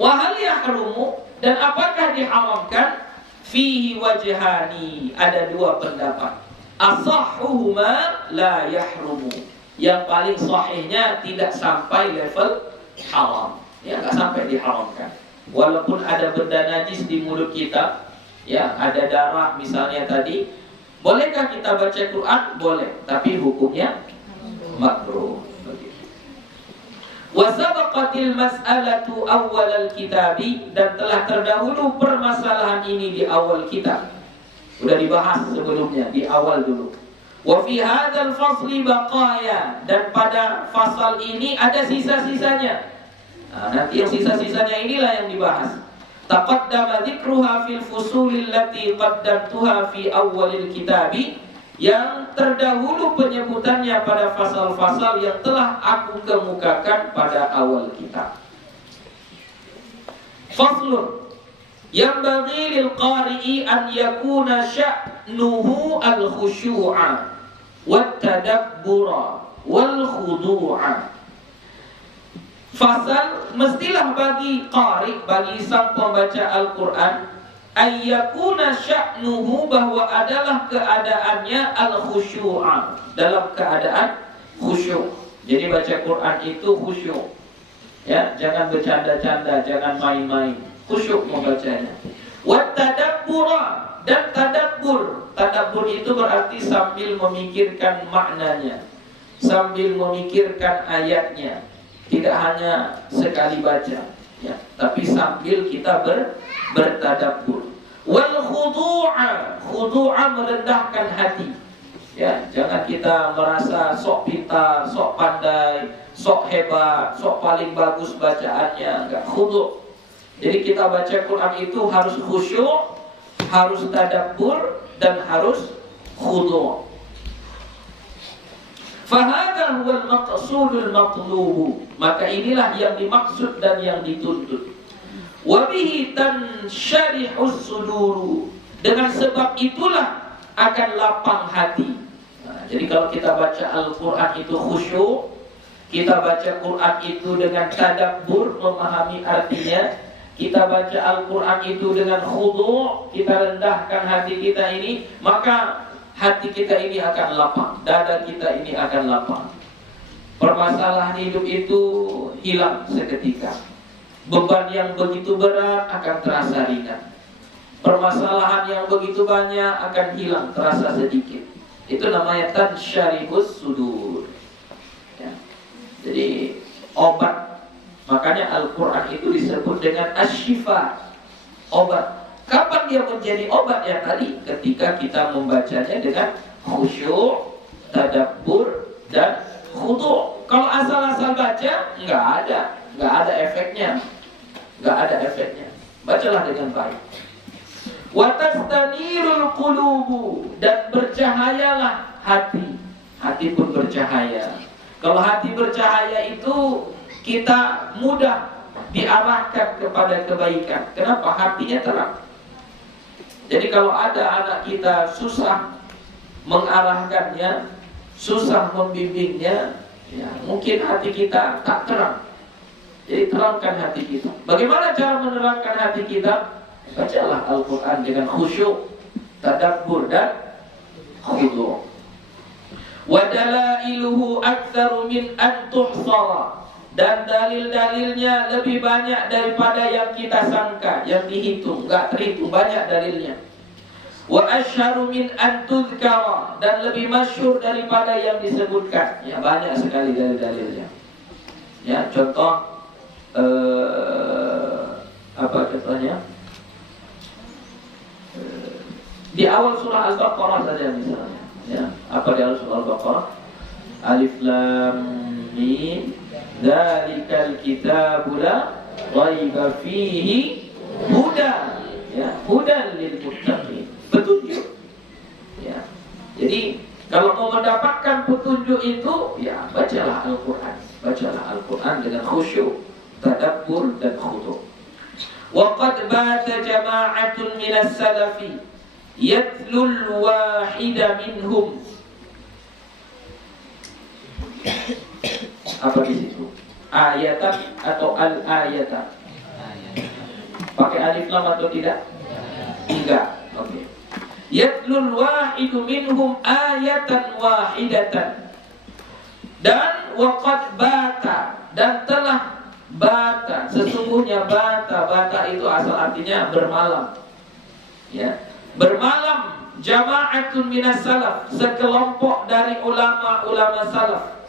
Wa hal yahrumu, dan apakah diharamkan? Fihi wajhani, ada dua pendapat. Asahhuhuma la yahrumu, yang paling sahihnya tidak sampai level haram, ya nggak sampai diharamkan. Walaupun ada benda najis di mulut kita, ya ada darah misalnya tadi, bolehkah kita baca Quran? Boleh, tapi hukumnya makruh. Wa sabaqatil mas'alatu awwalal kitabi, dan telah terdahulu permasalahan ini di awal kitab. Sudah dibahas sebelumnya di awal dulu. Wa fi hadzal fasli baqaya, dan pada fasal ini ada sisa-sisanya. Nah, nanti yang sisa-sisanya inilah yang dibahas. Taqaddama dzikruha fil fusulil lati qaddamtuha fi awwalil kitabi, yang terdahulu penyebutannya pada fasal-fasal yang telah aku kemukakan pada awal kitab. Faslun, yang bagi lil qari'i an yakuna sya'nuhu al-khusyu'a wat tadabbura wal khudu'a. Fasal, mestilah bagi qari, bagi sang pembaca Al-Quran, ayyakuna sya'nuhu, bahwa adalah keadaannya al-khusyu'a, dalam keadaan khusyuk. Jadi baca Quran itu khusyuk, ya, jangan bercanda-canda, jangan main-main, khusyuk membacanya. Wat tadabbura, dan tadabbur. Tadabbur itu berarti sambil memikirkan maknanya, sambil memikirkan ayatnya. Tidak hanya sekali baca, ya, tapi sambil kita bertadabbur. Wal khudu'a, khudu'a merendahkan hati. Ya, jangan kita merasa sok pintar, sok pandai, sok hebat, sok paling bagus bacaannya, enggak, khudu'. Jadi kita baca Quran itu harus khusyuk, harus tadabbur, dan harus khudu'. Fahadha huwal maqsudul maqlubu, maka inilah yang dimaksud dan yang dituntut. Wa bihi tansyarihus suduru, dengan sebab itulah akan lapang hati. Nah, jadi kalau kita baca Al-Quran itu khusyuk, kita baca Quran itu dengan tadabbur, memahami artinya, kita baca Al-Quran itu dengan khudu', kita rendahkan hati kita ini, maka hati kita ini akan lapang, dada kita ini akan lapang. Permasalahan hidup itu hilang seketika. Beban yang begitu berat akan terasa ringan. Permasalahan yang begitu banyak akan hilang, terasa sedikit. Itu namanya tansyarihus sudur, ya. Jadi obat. Makanya Al-Quran itu disebut dengan asy-syifa, obat. Kapan dia menjadi obat? Ya tadi, ketika kita membacanya dengan khusyuk, tadabbur, dan khudu'. Kalau asal-asal baca, nggak ada efeknya, Bacalah dengan baik. Wa tastanirul qulubu, dan bercahayalah hati. hati pun bercahaya. Kalau hati bercahaya itu kita mudah diarahkan kepada kebaikan. Kenapa? Hatinya terang. Jadi kalau ada anak kita susah mengarahkannya, susah membimbingnya, ya, mungkin hati kita tak terang. Jadi terangkan hati kita. Bagaimana cara menerangkan hati kita? Bacalah Al-Quran dengan khusyuk, tadabbur dan khudu'. Wa dalailuhu aktsaru min an tuhsara. Dan dalil-dalilnya lebih banyak daripada yang kita sangka, yang dihitung, enggak terhitung, banyak dalilnya. Wa asyharu min an tuzkara, dan lebih masyhur daripada yang disebutkan. Ya, banyak sekali dalil-dalilnya. Ya, contoh apa contohnya? Di awal surah Al-Baqarah saja misalnya. Ya, apa di awal surah Al-Baqarah? Alif Lam Mim, dzalikal kitabu la raiba fihi hudan, ya, hudan lil muttaqin. Petunjuk. Ya. Jadi kalau mau mendapatkan petunjuk itu, ya bacalah Al-Qur'an. Bacalah Al-Qur'an dengan khusyuk, tadabbur dan khudu'. Wa qad bata jama'atun minas salafi yatlul wahida minhum. Apa di situ? Ayatan atau al-ayatan? Pakai alif lam atau tidak? Enggak. Oke. Yatlul wahidu minhum ayatan wahidatan. Dan waqad bata, dan telah bata, sesungguhnya bata itu asal artinya bermalam. Ya, bermalam jama'atun minas salaf, sekelompok dari ulama-ulama salaf.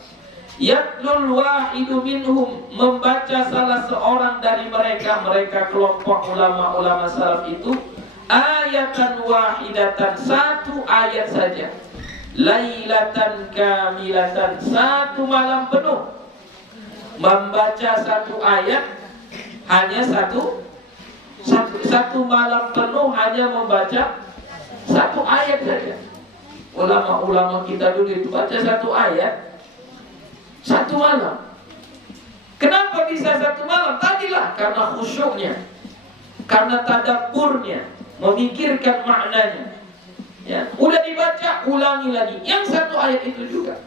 Yatlul wahidu minhum, membaca salah seorang dari mereka kelompok ulama-ulama salaf itu ayatan wahidatan, satu ayat saja. Lailatan kamilatan, satu malam penuh. Membaca satu ayat, hanya satu malam penuh hanya membaca satu ayat saja. Ulama-ulama kita dulu itu baca satu ayat satu malam. Kenapa bisa satu malam? Tadilah karena khusyuknya, karena tadabburnya, memikirkan maknanya. Ya, udah dibaca, ulangi lagi. Yang satu ayat itu juga.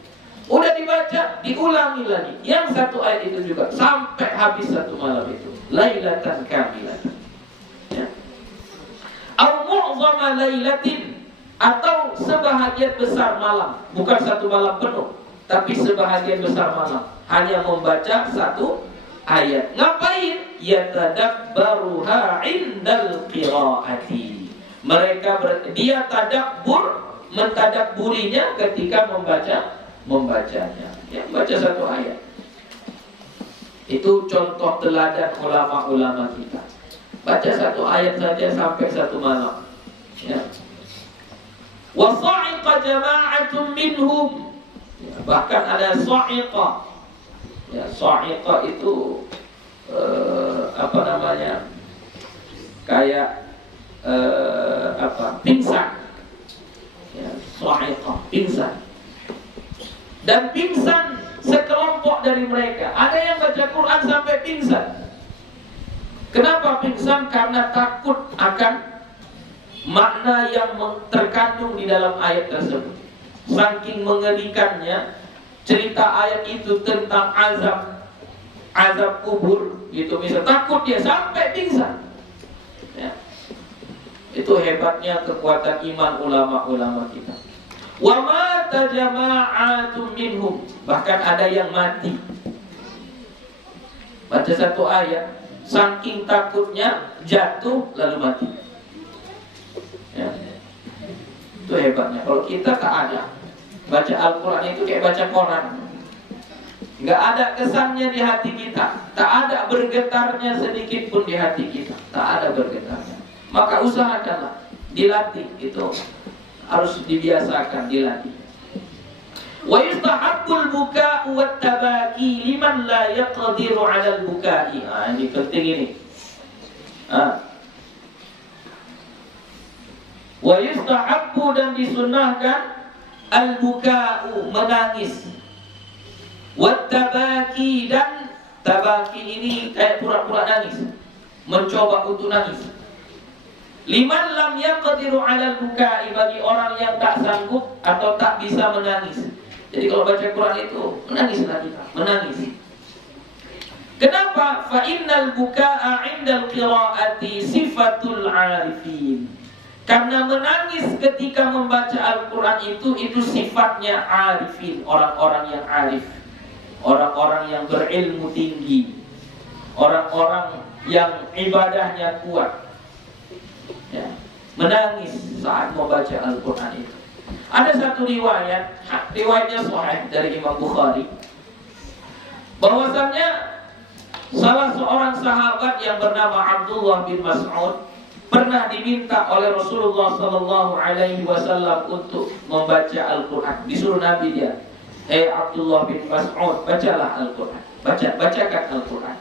Udah dibaca, diulangi lagi. Yang satu ayat itu juga. Sampai habis satu malam itu. Lailatan kamilatan. Ya. Au mu'zama lailatin, atau sebahagian besar malam. Bukan satu malam penuh, tapi sebahagian besar malam. Hanya membaca satu ayat. Ngapain? Yatadabbaruha indal qiraati. Dia tadabbur, mentadabburinya ketika membacanya. Ya, baca satu ayat. Itu contoh teladan ulama-ulama kita. Baca satu ayat saja sampai satu malam. Ya. Wa sa'iqa jama'atun minhum. Ya, bahkan ada sa'iqa. Ya, sa'iqa itu apa namanya? Kayak pingsan. Ya, sa'iqa, pingsan. Dan pingsan sekelompok dari mereka. Ada yang baca Quran sampai pingsan. Kenapa pingsan? Karena takut akan makna yang terkandung di dalam ayat tersebut. Saking mengerikannya cerita ayat itu tentang azab kubur gitu, misal takut dia sampai pingsan. Ya. Itu hebatnya kekuatan iman ulama-ulama kita. Wa mata jama'atun minhum, bahkan ada yang mati. Baca satu ayat, saking takutnya jatuh lalu mati. Ya. Itu hebatnya. Kalau kita tak ada, baca Al-Quran itu kayak baca koran. Nggak ada kesannya di hati kita, tak ada bergetarnya sedikit pun di hati kita, tak ada bergetarnya. Maka usahakanlah, dilatih, itu harus dibiasakan, dilatih. Wa yustahabbul buka'u wat tabaki liman la yaqdiru 'ala al-buka'i. Ini penting ini. Wa yustahabbu, dan disunnahkan al-buka'u, menangis, wat-tabaki, dan tabaki ini kayak pura-pura nangis, mencoba untuk nangis. Liman lam yaqdiru 'alal buka'i, bagi orang yang tak sanggup atau tak bisa menangis. Jadi kalau baca Quran itu menangislah kita, menangis. Kenapa? Fa innal buka'a 'indal qira'ati sifatul 'arifin. Karena menangis ketika membaca Al-Quran itu sifatnya arifin, orang-orang yang arif, orang-orang yang berilmu tinggi, orang-orang yang ibadahnya kuat, ya, menangis saat membaca Al-Quran itu. Ada satu riwayatnya sahih dari Imam Bukhari, bahwasannya salah seorang sahabat yang bernama Abdullah bin Mas'ud pernah diminta oleh Rasulullah SAW untuk membaca Al-Quran. Disuruh Nabi dia, Abdullah bin Mas'ud, bacalah Al-Quran, bacakan Al-Quran.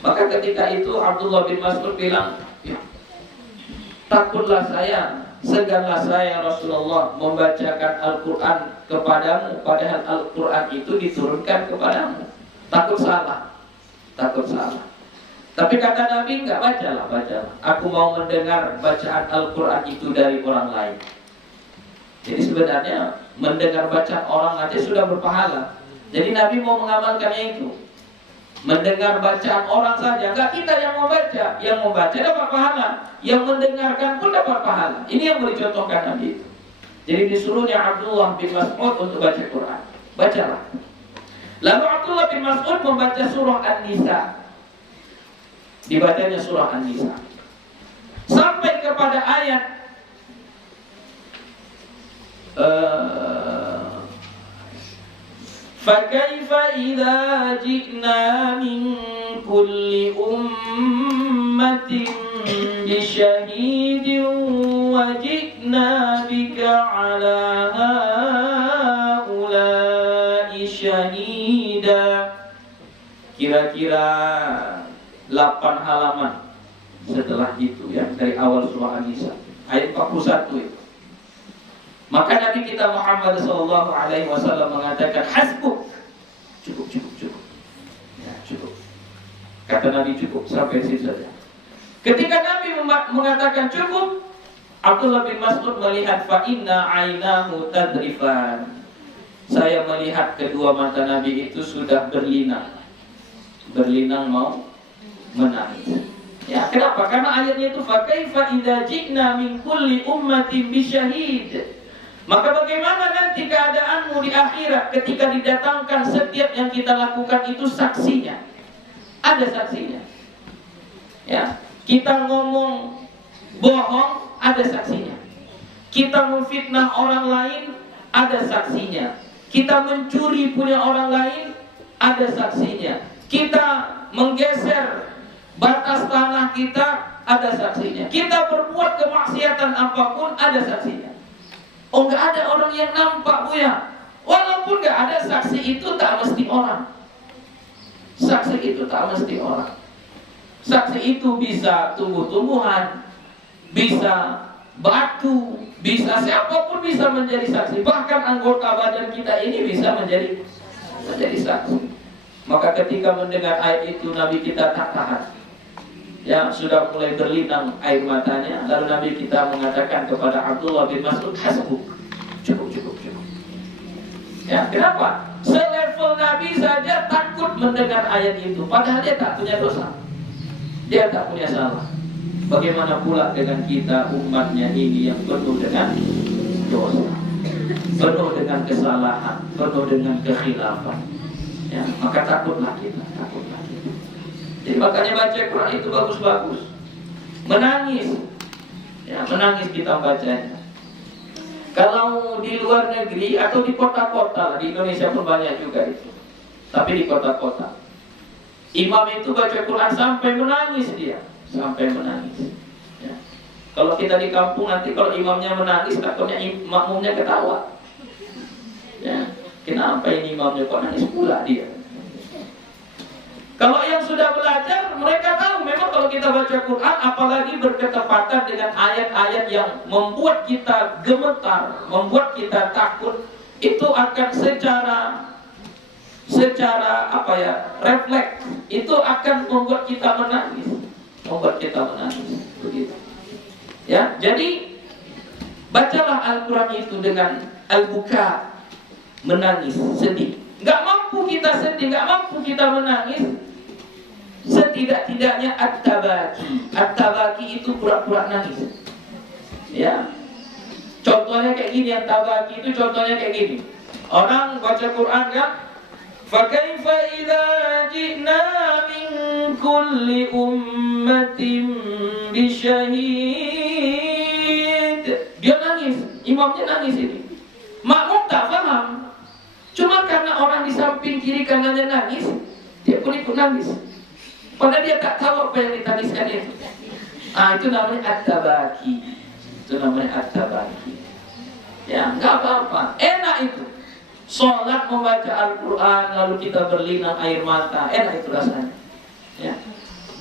Maka ketika itu Abdullah bin Mas'ud bilang, ya, takutlah saya, seganlah saya Rasulullah membacakan Al-Quran kepadamu, padahal Al-Quran itu diturunkan kepadamu. Takut salah. Tapi kata Nabi, enggak, bacalah. Aku mau mendengar bacaan Al-Quran itu dari orang lain. Jadi sebenarnya mendengar bacaan orang aja sudah berpahala. Jadi Nabi mau mengamalkannya itu. Mendengar bacaan orang saja, enggak kita yang membaca. Yang membaca dapat pahala, yang mendengarkan pun dapat pahala. Ini yang mau dicontohkan Nabi itu. Jadi disuruhnya Abdullah bin Mas'ud untuk baca Quran. Bacalah. Lalu Abdullah bin Mas'ud membaca surah An-Nisa. Dibacanya surah An-Nisa sampai kepada ayat fakaifa idza ji'na min kulli ummatin bisyahidin wa ji'na bika 'ala haula'i syahida. Kira-kira 8 halaman setelah itu, ya, dari awal surah An-Nisa ayat 41 itu. Maka Nabi kita Muhammad SAW mengatakan, hasbuk, cukup. Ya, cukup. Kata Nabi cukup, sampai situ saja. Ketika Nabi mengatakan cukup, Abdullah bin Mas'ud melihat, fa inna ainahu tadrifan. Saya melihat kedua mata Nabi itu sudah berlinang mau menangis. Ya, kenapa? Karena ayatnya itu fa kaifa idza ji'na min kulli ummatin bisyahid. Maka bagaimana nanti keadaanmu di akhirat ketika didatangkan setiap yang kita lakukan itu saksinya. Ada saksinya. Ya, kita ngomong bohong, ada saksinya. Kita memfitnah orang lain, ada saksinya. Kita mencuri punya orang lain, ada saksinya. Kita menggeser batas tanah kita, ada saksinya. Kita berbuat kemaksiatan apapun, ada saksinya. Oh, enggak ada orang yang nampak, Bu, ya. Walaupun enggak ada, saksi itu tak mesti orang. Saksi itu tak mesti orang. Saksi itu bisa tumbuh-tumbuhan, bisa batu, bisa siapapun bisa menjadi saksi. Bahkan anggota badan kita ini bisa menjadi saksi. Maka ketika mendengar ayat itu, Nabi kita tak tahan. Ya, sudah mulai berlinang air matanya. Lalu Nabi kita mengatakan kepada Abdullah bin Mas'ud, hasbuk, cukup. Ya, kenapa? Selevel Nabi saja takut mendengar ayat itu, padahal dia tak punya dosa, dia tak punya salah. Bagaimana pula dengan kita umatnya ini yang penuh dengan dosa, penuh dengan kesalahan, penuh dengan kekhilafan. Ya, maka takutlah kita. Jadi makanya baca Quran itu bagus-bagus. Menangis. Ya, menangis kita bacanya. Kalau di luar negeri atau di kota-kota, di Indonesia pun banyak juga itu. Tapi di kota-kota, imam itu baca Quran sampai menangis dia, sampai menangis. Ya. Kalau kita di kampung nanti kalau imamnya menangis, takutnya makmumnya ketawa. Ya, kenapa ini imamnya kok nangis pula dia? Kalau yang sudah belajar, mereka tahu memang kalau kita baca Quran, apalagi berketepatan dengan ayat-ayat yang membuat kita gemetar, membuat kita takut, itu akan secara refleks, itu akan membuat kita menangis, begitu. Ya, jadi bacalah Al-Quran itu dengan al-buka, menangis, sedih. Gak mampu kita sedih, gak mampu kita menangis, setidak-tidaknya at-tabaki. At-tabaki itu pura-pura nangis. Ya. Contohnya kayak gini, yang tabaki itu contohnya kayak gini. Orang baca Quran kan, fa kaifa idza ji'na min kulli ummatin bi syahid. Dia nangis, imamnya nangis ini. Makmum tak paham. Cuma karena orang di samping kiri kanannya nangis, dia pun ikut nangis. Padahal dia tak tahu apa yang ditangiskan itu. Itu namanya at-tabaki. Ya, nggak apa-apa. Enak itu. Sholat membaca Al-Quran, lalu kita berlinang air mata. Enak itu rasanya. Ya.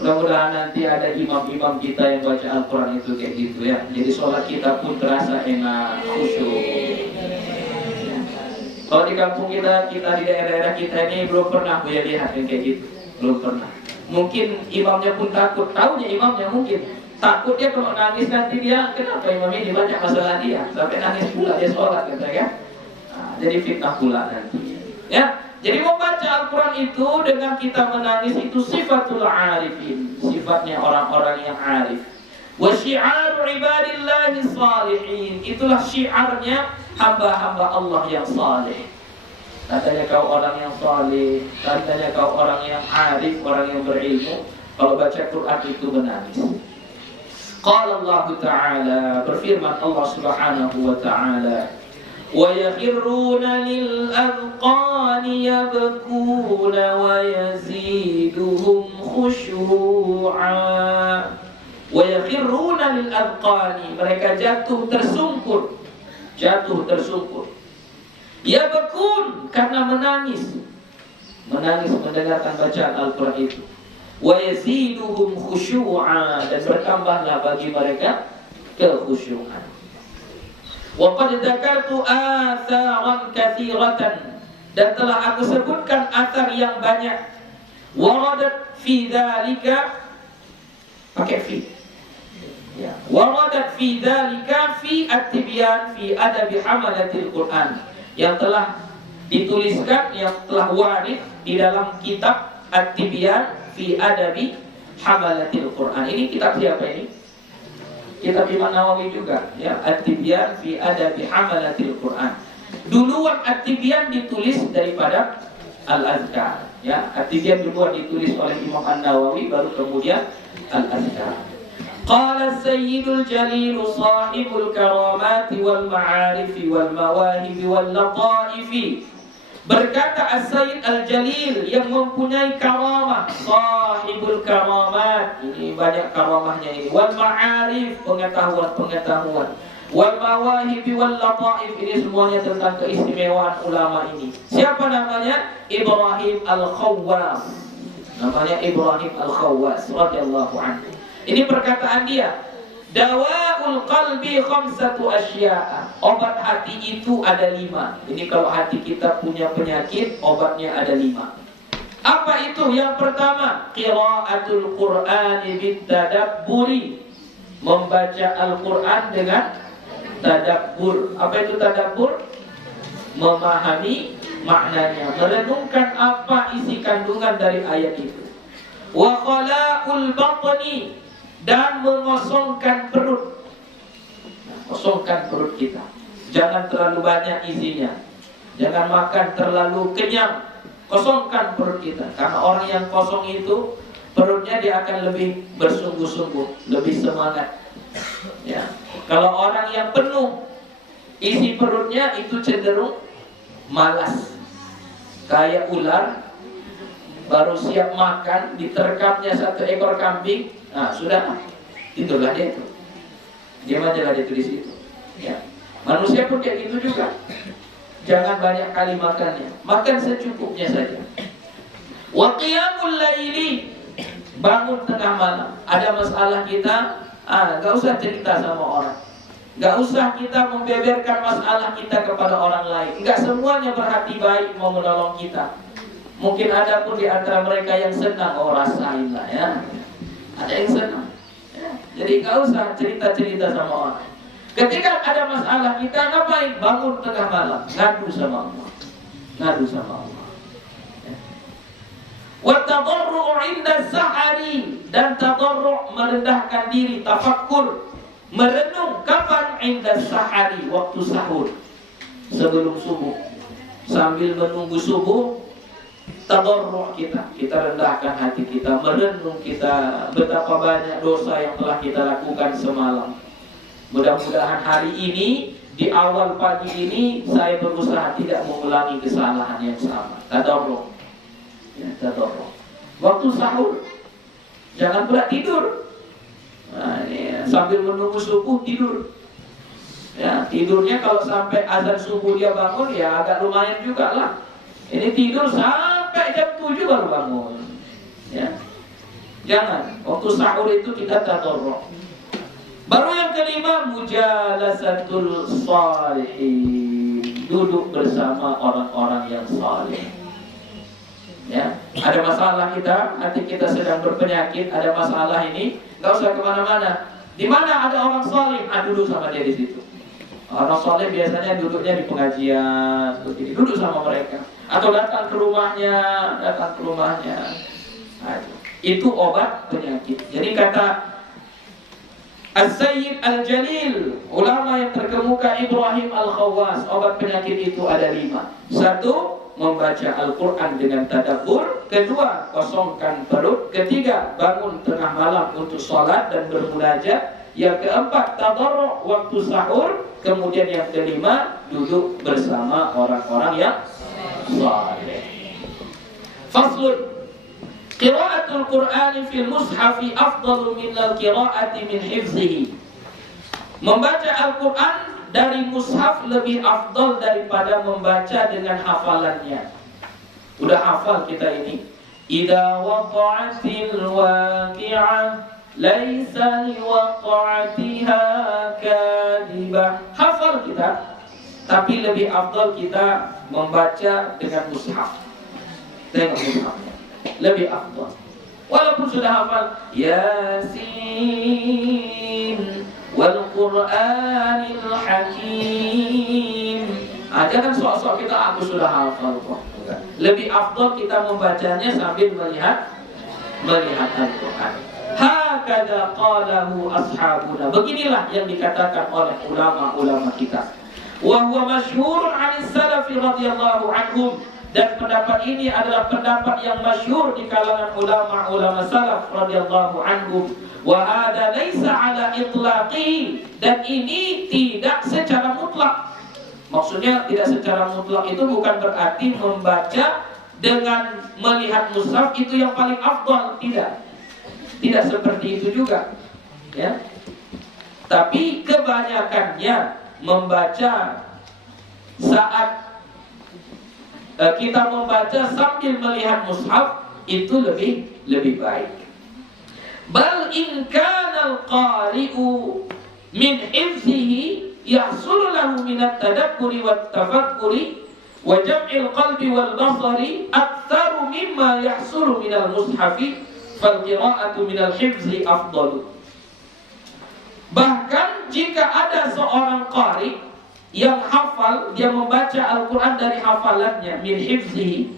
Mudah-mudahan nanti ada imam-imam kita yang baca Al-Quran itu kayak gitu ya. Jadi sholat kita pun terasa enak, khusyuk. Kalau di kampung kita di daerah-daerah kita ini belum pernah punya lihat yang kayak gitu. Belum pernah. Mungkin imamnya pun takut. Taunya imamnya mungkin takut dia kalau nangis nanti dia, kenapa imam ini banyak masalah dia sampai nangis pula dia sholat, kata ya. Jadi fitnah pula nanti. Ya. Jadi membaca Al-Quran itu dengan kita menangis itu sifatul arifin, sifatnya orang-orang yang arif. Wa syi'aru ibadillahi salihin, itulah syiarnya hamba-hamba Allah yang saleh. Katanya kau orang yang saleh, katanya kau orang yang arif, orang yang berilmu, kalau baca Quran itu menangis. Qala Allah Ta'ala, berfirman Allah Subhanahu wa Ta'ala, wa yakhruna lil adqani yabkuna wa yaziduhum khusyu'a. Wa yakhruna lil adqani, mereka jatuh tersungkur. Yabkun, karena menangis mendengarkan bacaan Al-Quran itu. Wa yaziduhum khusyu'a, dan bertambahlah bagi mereka kekhusyu'an. Wa qad dzakartu atharan katsiratan, dan telah aku sebutkan athar yang banyak. Waradat fi dzalika, pakai fi. Ya, waradat fi dzalika fi at-tibyan fi adabi hamalatil Quran, yang telah dituliskan, yang telah warid di dalam kitab at-tibyan fi adabi hamalatil Quran. Ini kitab siapa ini? Kitab Imam Nawawi juga, ya, at-tibyan fi adabi hamalatil Quran. Duluan at-tibyan ditulis daripada al-azkar, ya. At-tibyan duluan ditulis oleh Imam An-Nawawi, baru kemudian al-azkar. Qala Sayyidul Jalil sahibul karamati wal ma'arifi wal mawahibi wal lataifi. Berkata As-Sayyid Al-Jalil yang mempunyai karamah, sahibul karamat, ini banyak karamahnya ini, wal ma'arif, pengetahuan, wal mawahibi wal lataif, ini semuanya tentang keistimewaan ulama ini. Siapa namanya? Ibrahim Al-Khawwas. Namanya Ibrahim Al-Khawwas radhiyallahu anhu. Ini perkataan dia, dawaul qalbi khamsatu asya'a, obat hati itu ada 5. Jadi kalau hati kita punya penyakit, obatnya ada 5. Apa itu? Yang pertama, qiraatul Qur'ani bitadabburi, membaca Al-Quran dengan tadabbur. Apa itu tadabbur? Memahami maknanya, merenungkan apa isi kandungan dari ayat itu. Wa khala'ul batni, dan mengosongkan perut. Kosongkan perut kita. Jangan terlalu banyak isinya. Jangan makan terlalu kenyang. Kosongkan perut kita. Karena orang yang kosong itu, perutnya dia akan lebih bersungguh-sungguh, lebih semangat. Ya. Kalau orang yang penuh isi perutnya, itu cenderung malas. Kayak ular baru siap makan, diterkamnya 1 ekor kambing. Nah, sudah, itulah dia itu. Diam aja lah dia tulis itu. Ya. Manusia pun kayak gitu juga. Jangan banyak kali makannya. Makan secukupnya saja. Wa qiyamul laili, bangun tengah malam, ada masalah kita, gak usah cerita sama orang. Gak usah kita membeberkan masalah kita kepada orang lain. Gak semuanya berhati baik mau menolong kita. Mungkin ada pun di antara mereka yang senang, rasain lah ya. Ada yang senang ya. Jadi gak usah cerita-cerita sama orang. Ketika ada masalah kita ngapain? Bangun tengah malam, ngadu sama Allah. Ngadu sama Allah ya. Wa tadarru' 'inda sahari, dan tadarru' merendahkan diri, tafakkur, merenung kapan? 'inda sahari, waktu sahur, sebelum subuh. Sambil menunggu subuh, tadarru' kita rendahkan hati kita, merenung kita betapa banyak dosa yang telah kita lakukan semalam. Mudah-mudahan hari ini, di awal pagi ini, saya berusaha tidak mengulangi kesalahan yang sama. Tadarru' ya, tadarru'. Waktu sahur, jangan pula tidur. Sambil menunggu subuh tidur. Ya, tidurnya kalau sampai azan subuh dia bangun, ya agak lumayan juga lah. Ini tidur sampai jam 7 baru bangun. Ya. Jangan. Waktu sahur itu kita tadarru'. Baru yang kelima, mujalasatul shalihin, duduk bersama orang-orang yang saleh. Ya, ada masalah kita, hati kita sedang berpenyakit, ada masalah ini, nggak usah kemana-mana. Di mana ada orang saleh, duduk sama dia di situ. Orang saleh biasanya duduknya di pengajian, seperti ini, duduk sama mereka, atau datang ke rumahnya, itu obat penyakit. Jadi kata As-Sayyid Al-Jalil, ulama yang terkemuka Ibrahim Al-Khawwas, obat penyakit itu ada 5. 1, membaca Al-Quran dengan tadabbur. 2, kosongkan perut. 3, bangun tengah malam untuk sholat dan bermunajat. Yang 4, tadarru' waktu sahur. Kemudian yang 5, duduk bersama orang-orang yang saleh. Faslun, qira'atul Qur'ani fil mushafi afdalu minal qira'ati min hifzihi. Membaca Al-Quran dari mushaf lebih afdal daripada membaca dengan hafalannya. Udah hafal kita ini. Idza waqa'atil waqi'ah laisa liwaqa'atiha kadibah. Hafal kita, tapi lebih afdal kita membaca dengan mushaf. Dengan mushafnya lebih afdal. Walaupun sudah hafal Yasin wal Qur'anil Hakim, jangan sok-sok kita aku sudah hafal kok. Lebih afdal kita membacanya sambil melihat Al-Quran. Hakadha qalahu ashabuna. Beginilah yang dikatakan oleh ulama-ulama kita. Wa huwa masyhurun 'anil salafi radhiyallahu anhum. Dan pendapat ini adalah pendapat yang masyhur di kalangan ulama-ulama salaf radhiyallahu anhum. Wa hada laisa ala itlaqi, dan ini tidak secara mutlak. Maksudnya tidak secara mutlak itu bukan berarti membaca dengan melihat mushaf itu yang paling afdal, tidak. Tidak seperti itu juga. Ya. Tapi kebanyakannya membaca saat kita membaca sambil melihat mushaf itu lebih baik. Bal in kana al-qari'u min hifzihi yahsulu lahu min at-tadabburi wat-tafakkuri wa jam'il qalbi wal basari aktsaru mimma yahsulu min al-mushafi fal qira'atu min al-hifzi afdalu. Bahkan jika ada seorang qari yang hafal, dia membaca Al-Quran dari hafalannya, min hifzihi,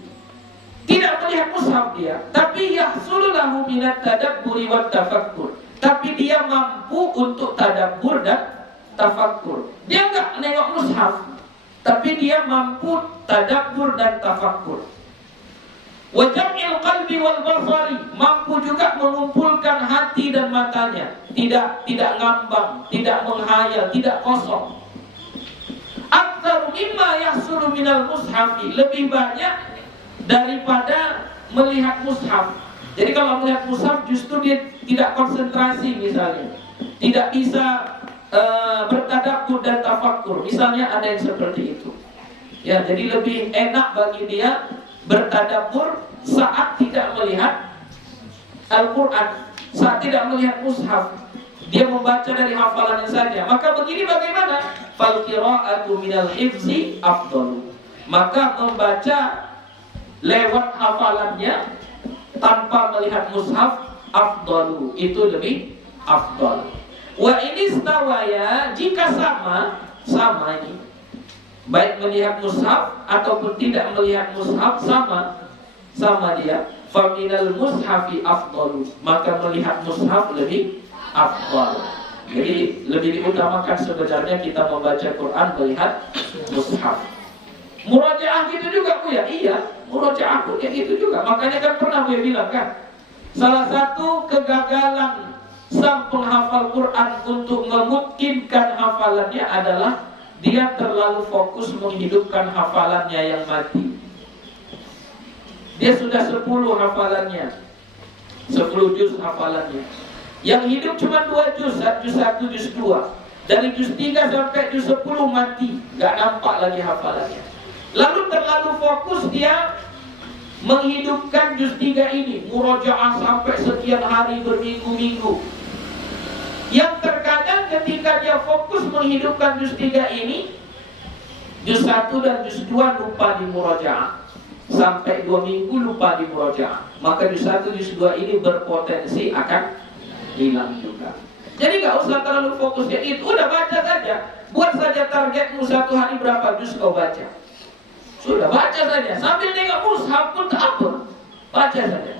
tidak melihat mushaf dia, tapi yahsulu lahu minat tadabburi wat tafakkur, tapi dia mampu untuk tadabbur dan tafakkur. Dia enggak nengok mushaf, tapi dia mampu tadabbur dan tafakkur. Wa jam'il qalbi wal basari, mampu juga mengumpulkan hati dan matanya, tidak ngambang, tidak menghayal, tidak kosong. Aktsar mimma yahsulu minal mushafi, lebih banyak daripada melihat mushaf. Jadi kalau melihat mushaf justru dia tidak konsentrasi, misalnya tidak bisa bertadabbur dan tafakkur. Misalnya ada yang seperti itu. Ya, jadi lebih enak bagi dia bertadabbur saat tidak melihat Al-Quran saat tidak melihat mushaf, dia membaca dari hafalannya saja, maka begini bagaimana? Fal qira'atu minal hifzi afdalu. Maka membaca lewat hafalannya tanpa melihat mushaf afdalu, itu lebih afdal. Wa ini stawaya, jika sama ini, baik melihat mushaf ataupun tidak melihat mushaf, sama dia. Faminal mushafi afdalu, maka melihat mushaf lebih afdal. Jadi lebih diutamakan sebenarnya kita membaca Quran melihat mushaf. Murajaah gitu juga Bu ya? Iya, murajaah pun kayak gitu juga. Makanya kan pernah gue bilang kan, salah satu kegagalan sang penghafal Quran untuk memutkinkan hafalannya adalah dia terlalu fokus menghidupkan hafalannya yang mati. Dia sudah 10 hafalannya, 10 juz hafalannya. Yang hidup cuma 2 juz, juz 1, juz 2. Dari juz 3 sampai juz 10 mati, gak nampak lagi hafalannya. Lalu terlalu fokus dia menghidupkan juz 3 ini, murojaah sampai sekian hari berminggu-minggu. Yang terkadang ketika dia fokus menghidupkan juz 3 ini, juz 1 dan juz 2 lupa di murojaah. Sampai 2 minggu lupa di murojaah. Maka juz 1, juz 2 ini berpotensi akan hilang juga. Jadi gak usah terlalu fokus ya itu, udah baca saja. Buat saja targetmu 1 hari berapa juz kau baca. Sudah baca saja, sambil tengok mushaf pun tak apa. Baca saja.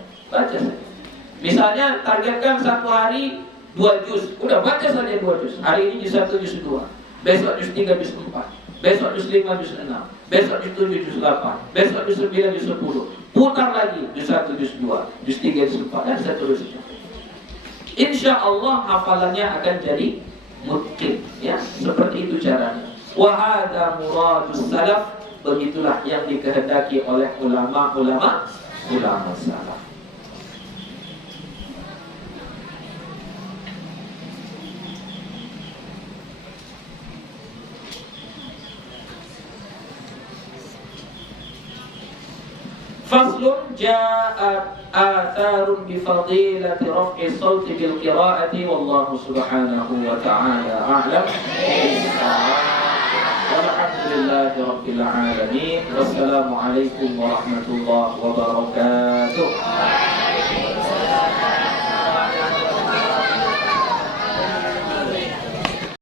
Misalnya targetkan 1 hari 2 juz, udah baca saja 2 juz. Hari ini juz 1, juz 2. Besok juz 3, juz 4. Besok juz 5, juz 6. Besok juz 7, juz 8. Besok juz 9, juz 10. Putar lagi juz 1, juz 2, juz 3, juz 4 dan seterusnya. Insya Allah hafalannya akan jadi mungkin, ya. Seperti itu caranya. Wa hadza muradus salaf, begitulah yang dikehendaki oleh ulama salaf. Faslun ja'at atharun bifadilati raf'i sawti bil qira'ati wallahu subhanahu wa ta'ala a'lam. Walhamdulillahi rabbil alamin. Wassalamualaikum warahmatullahi wabarakatuh.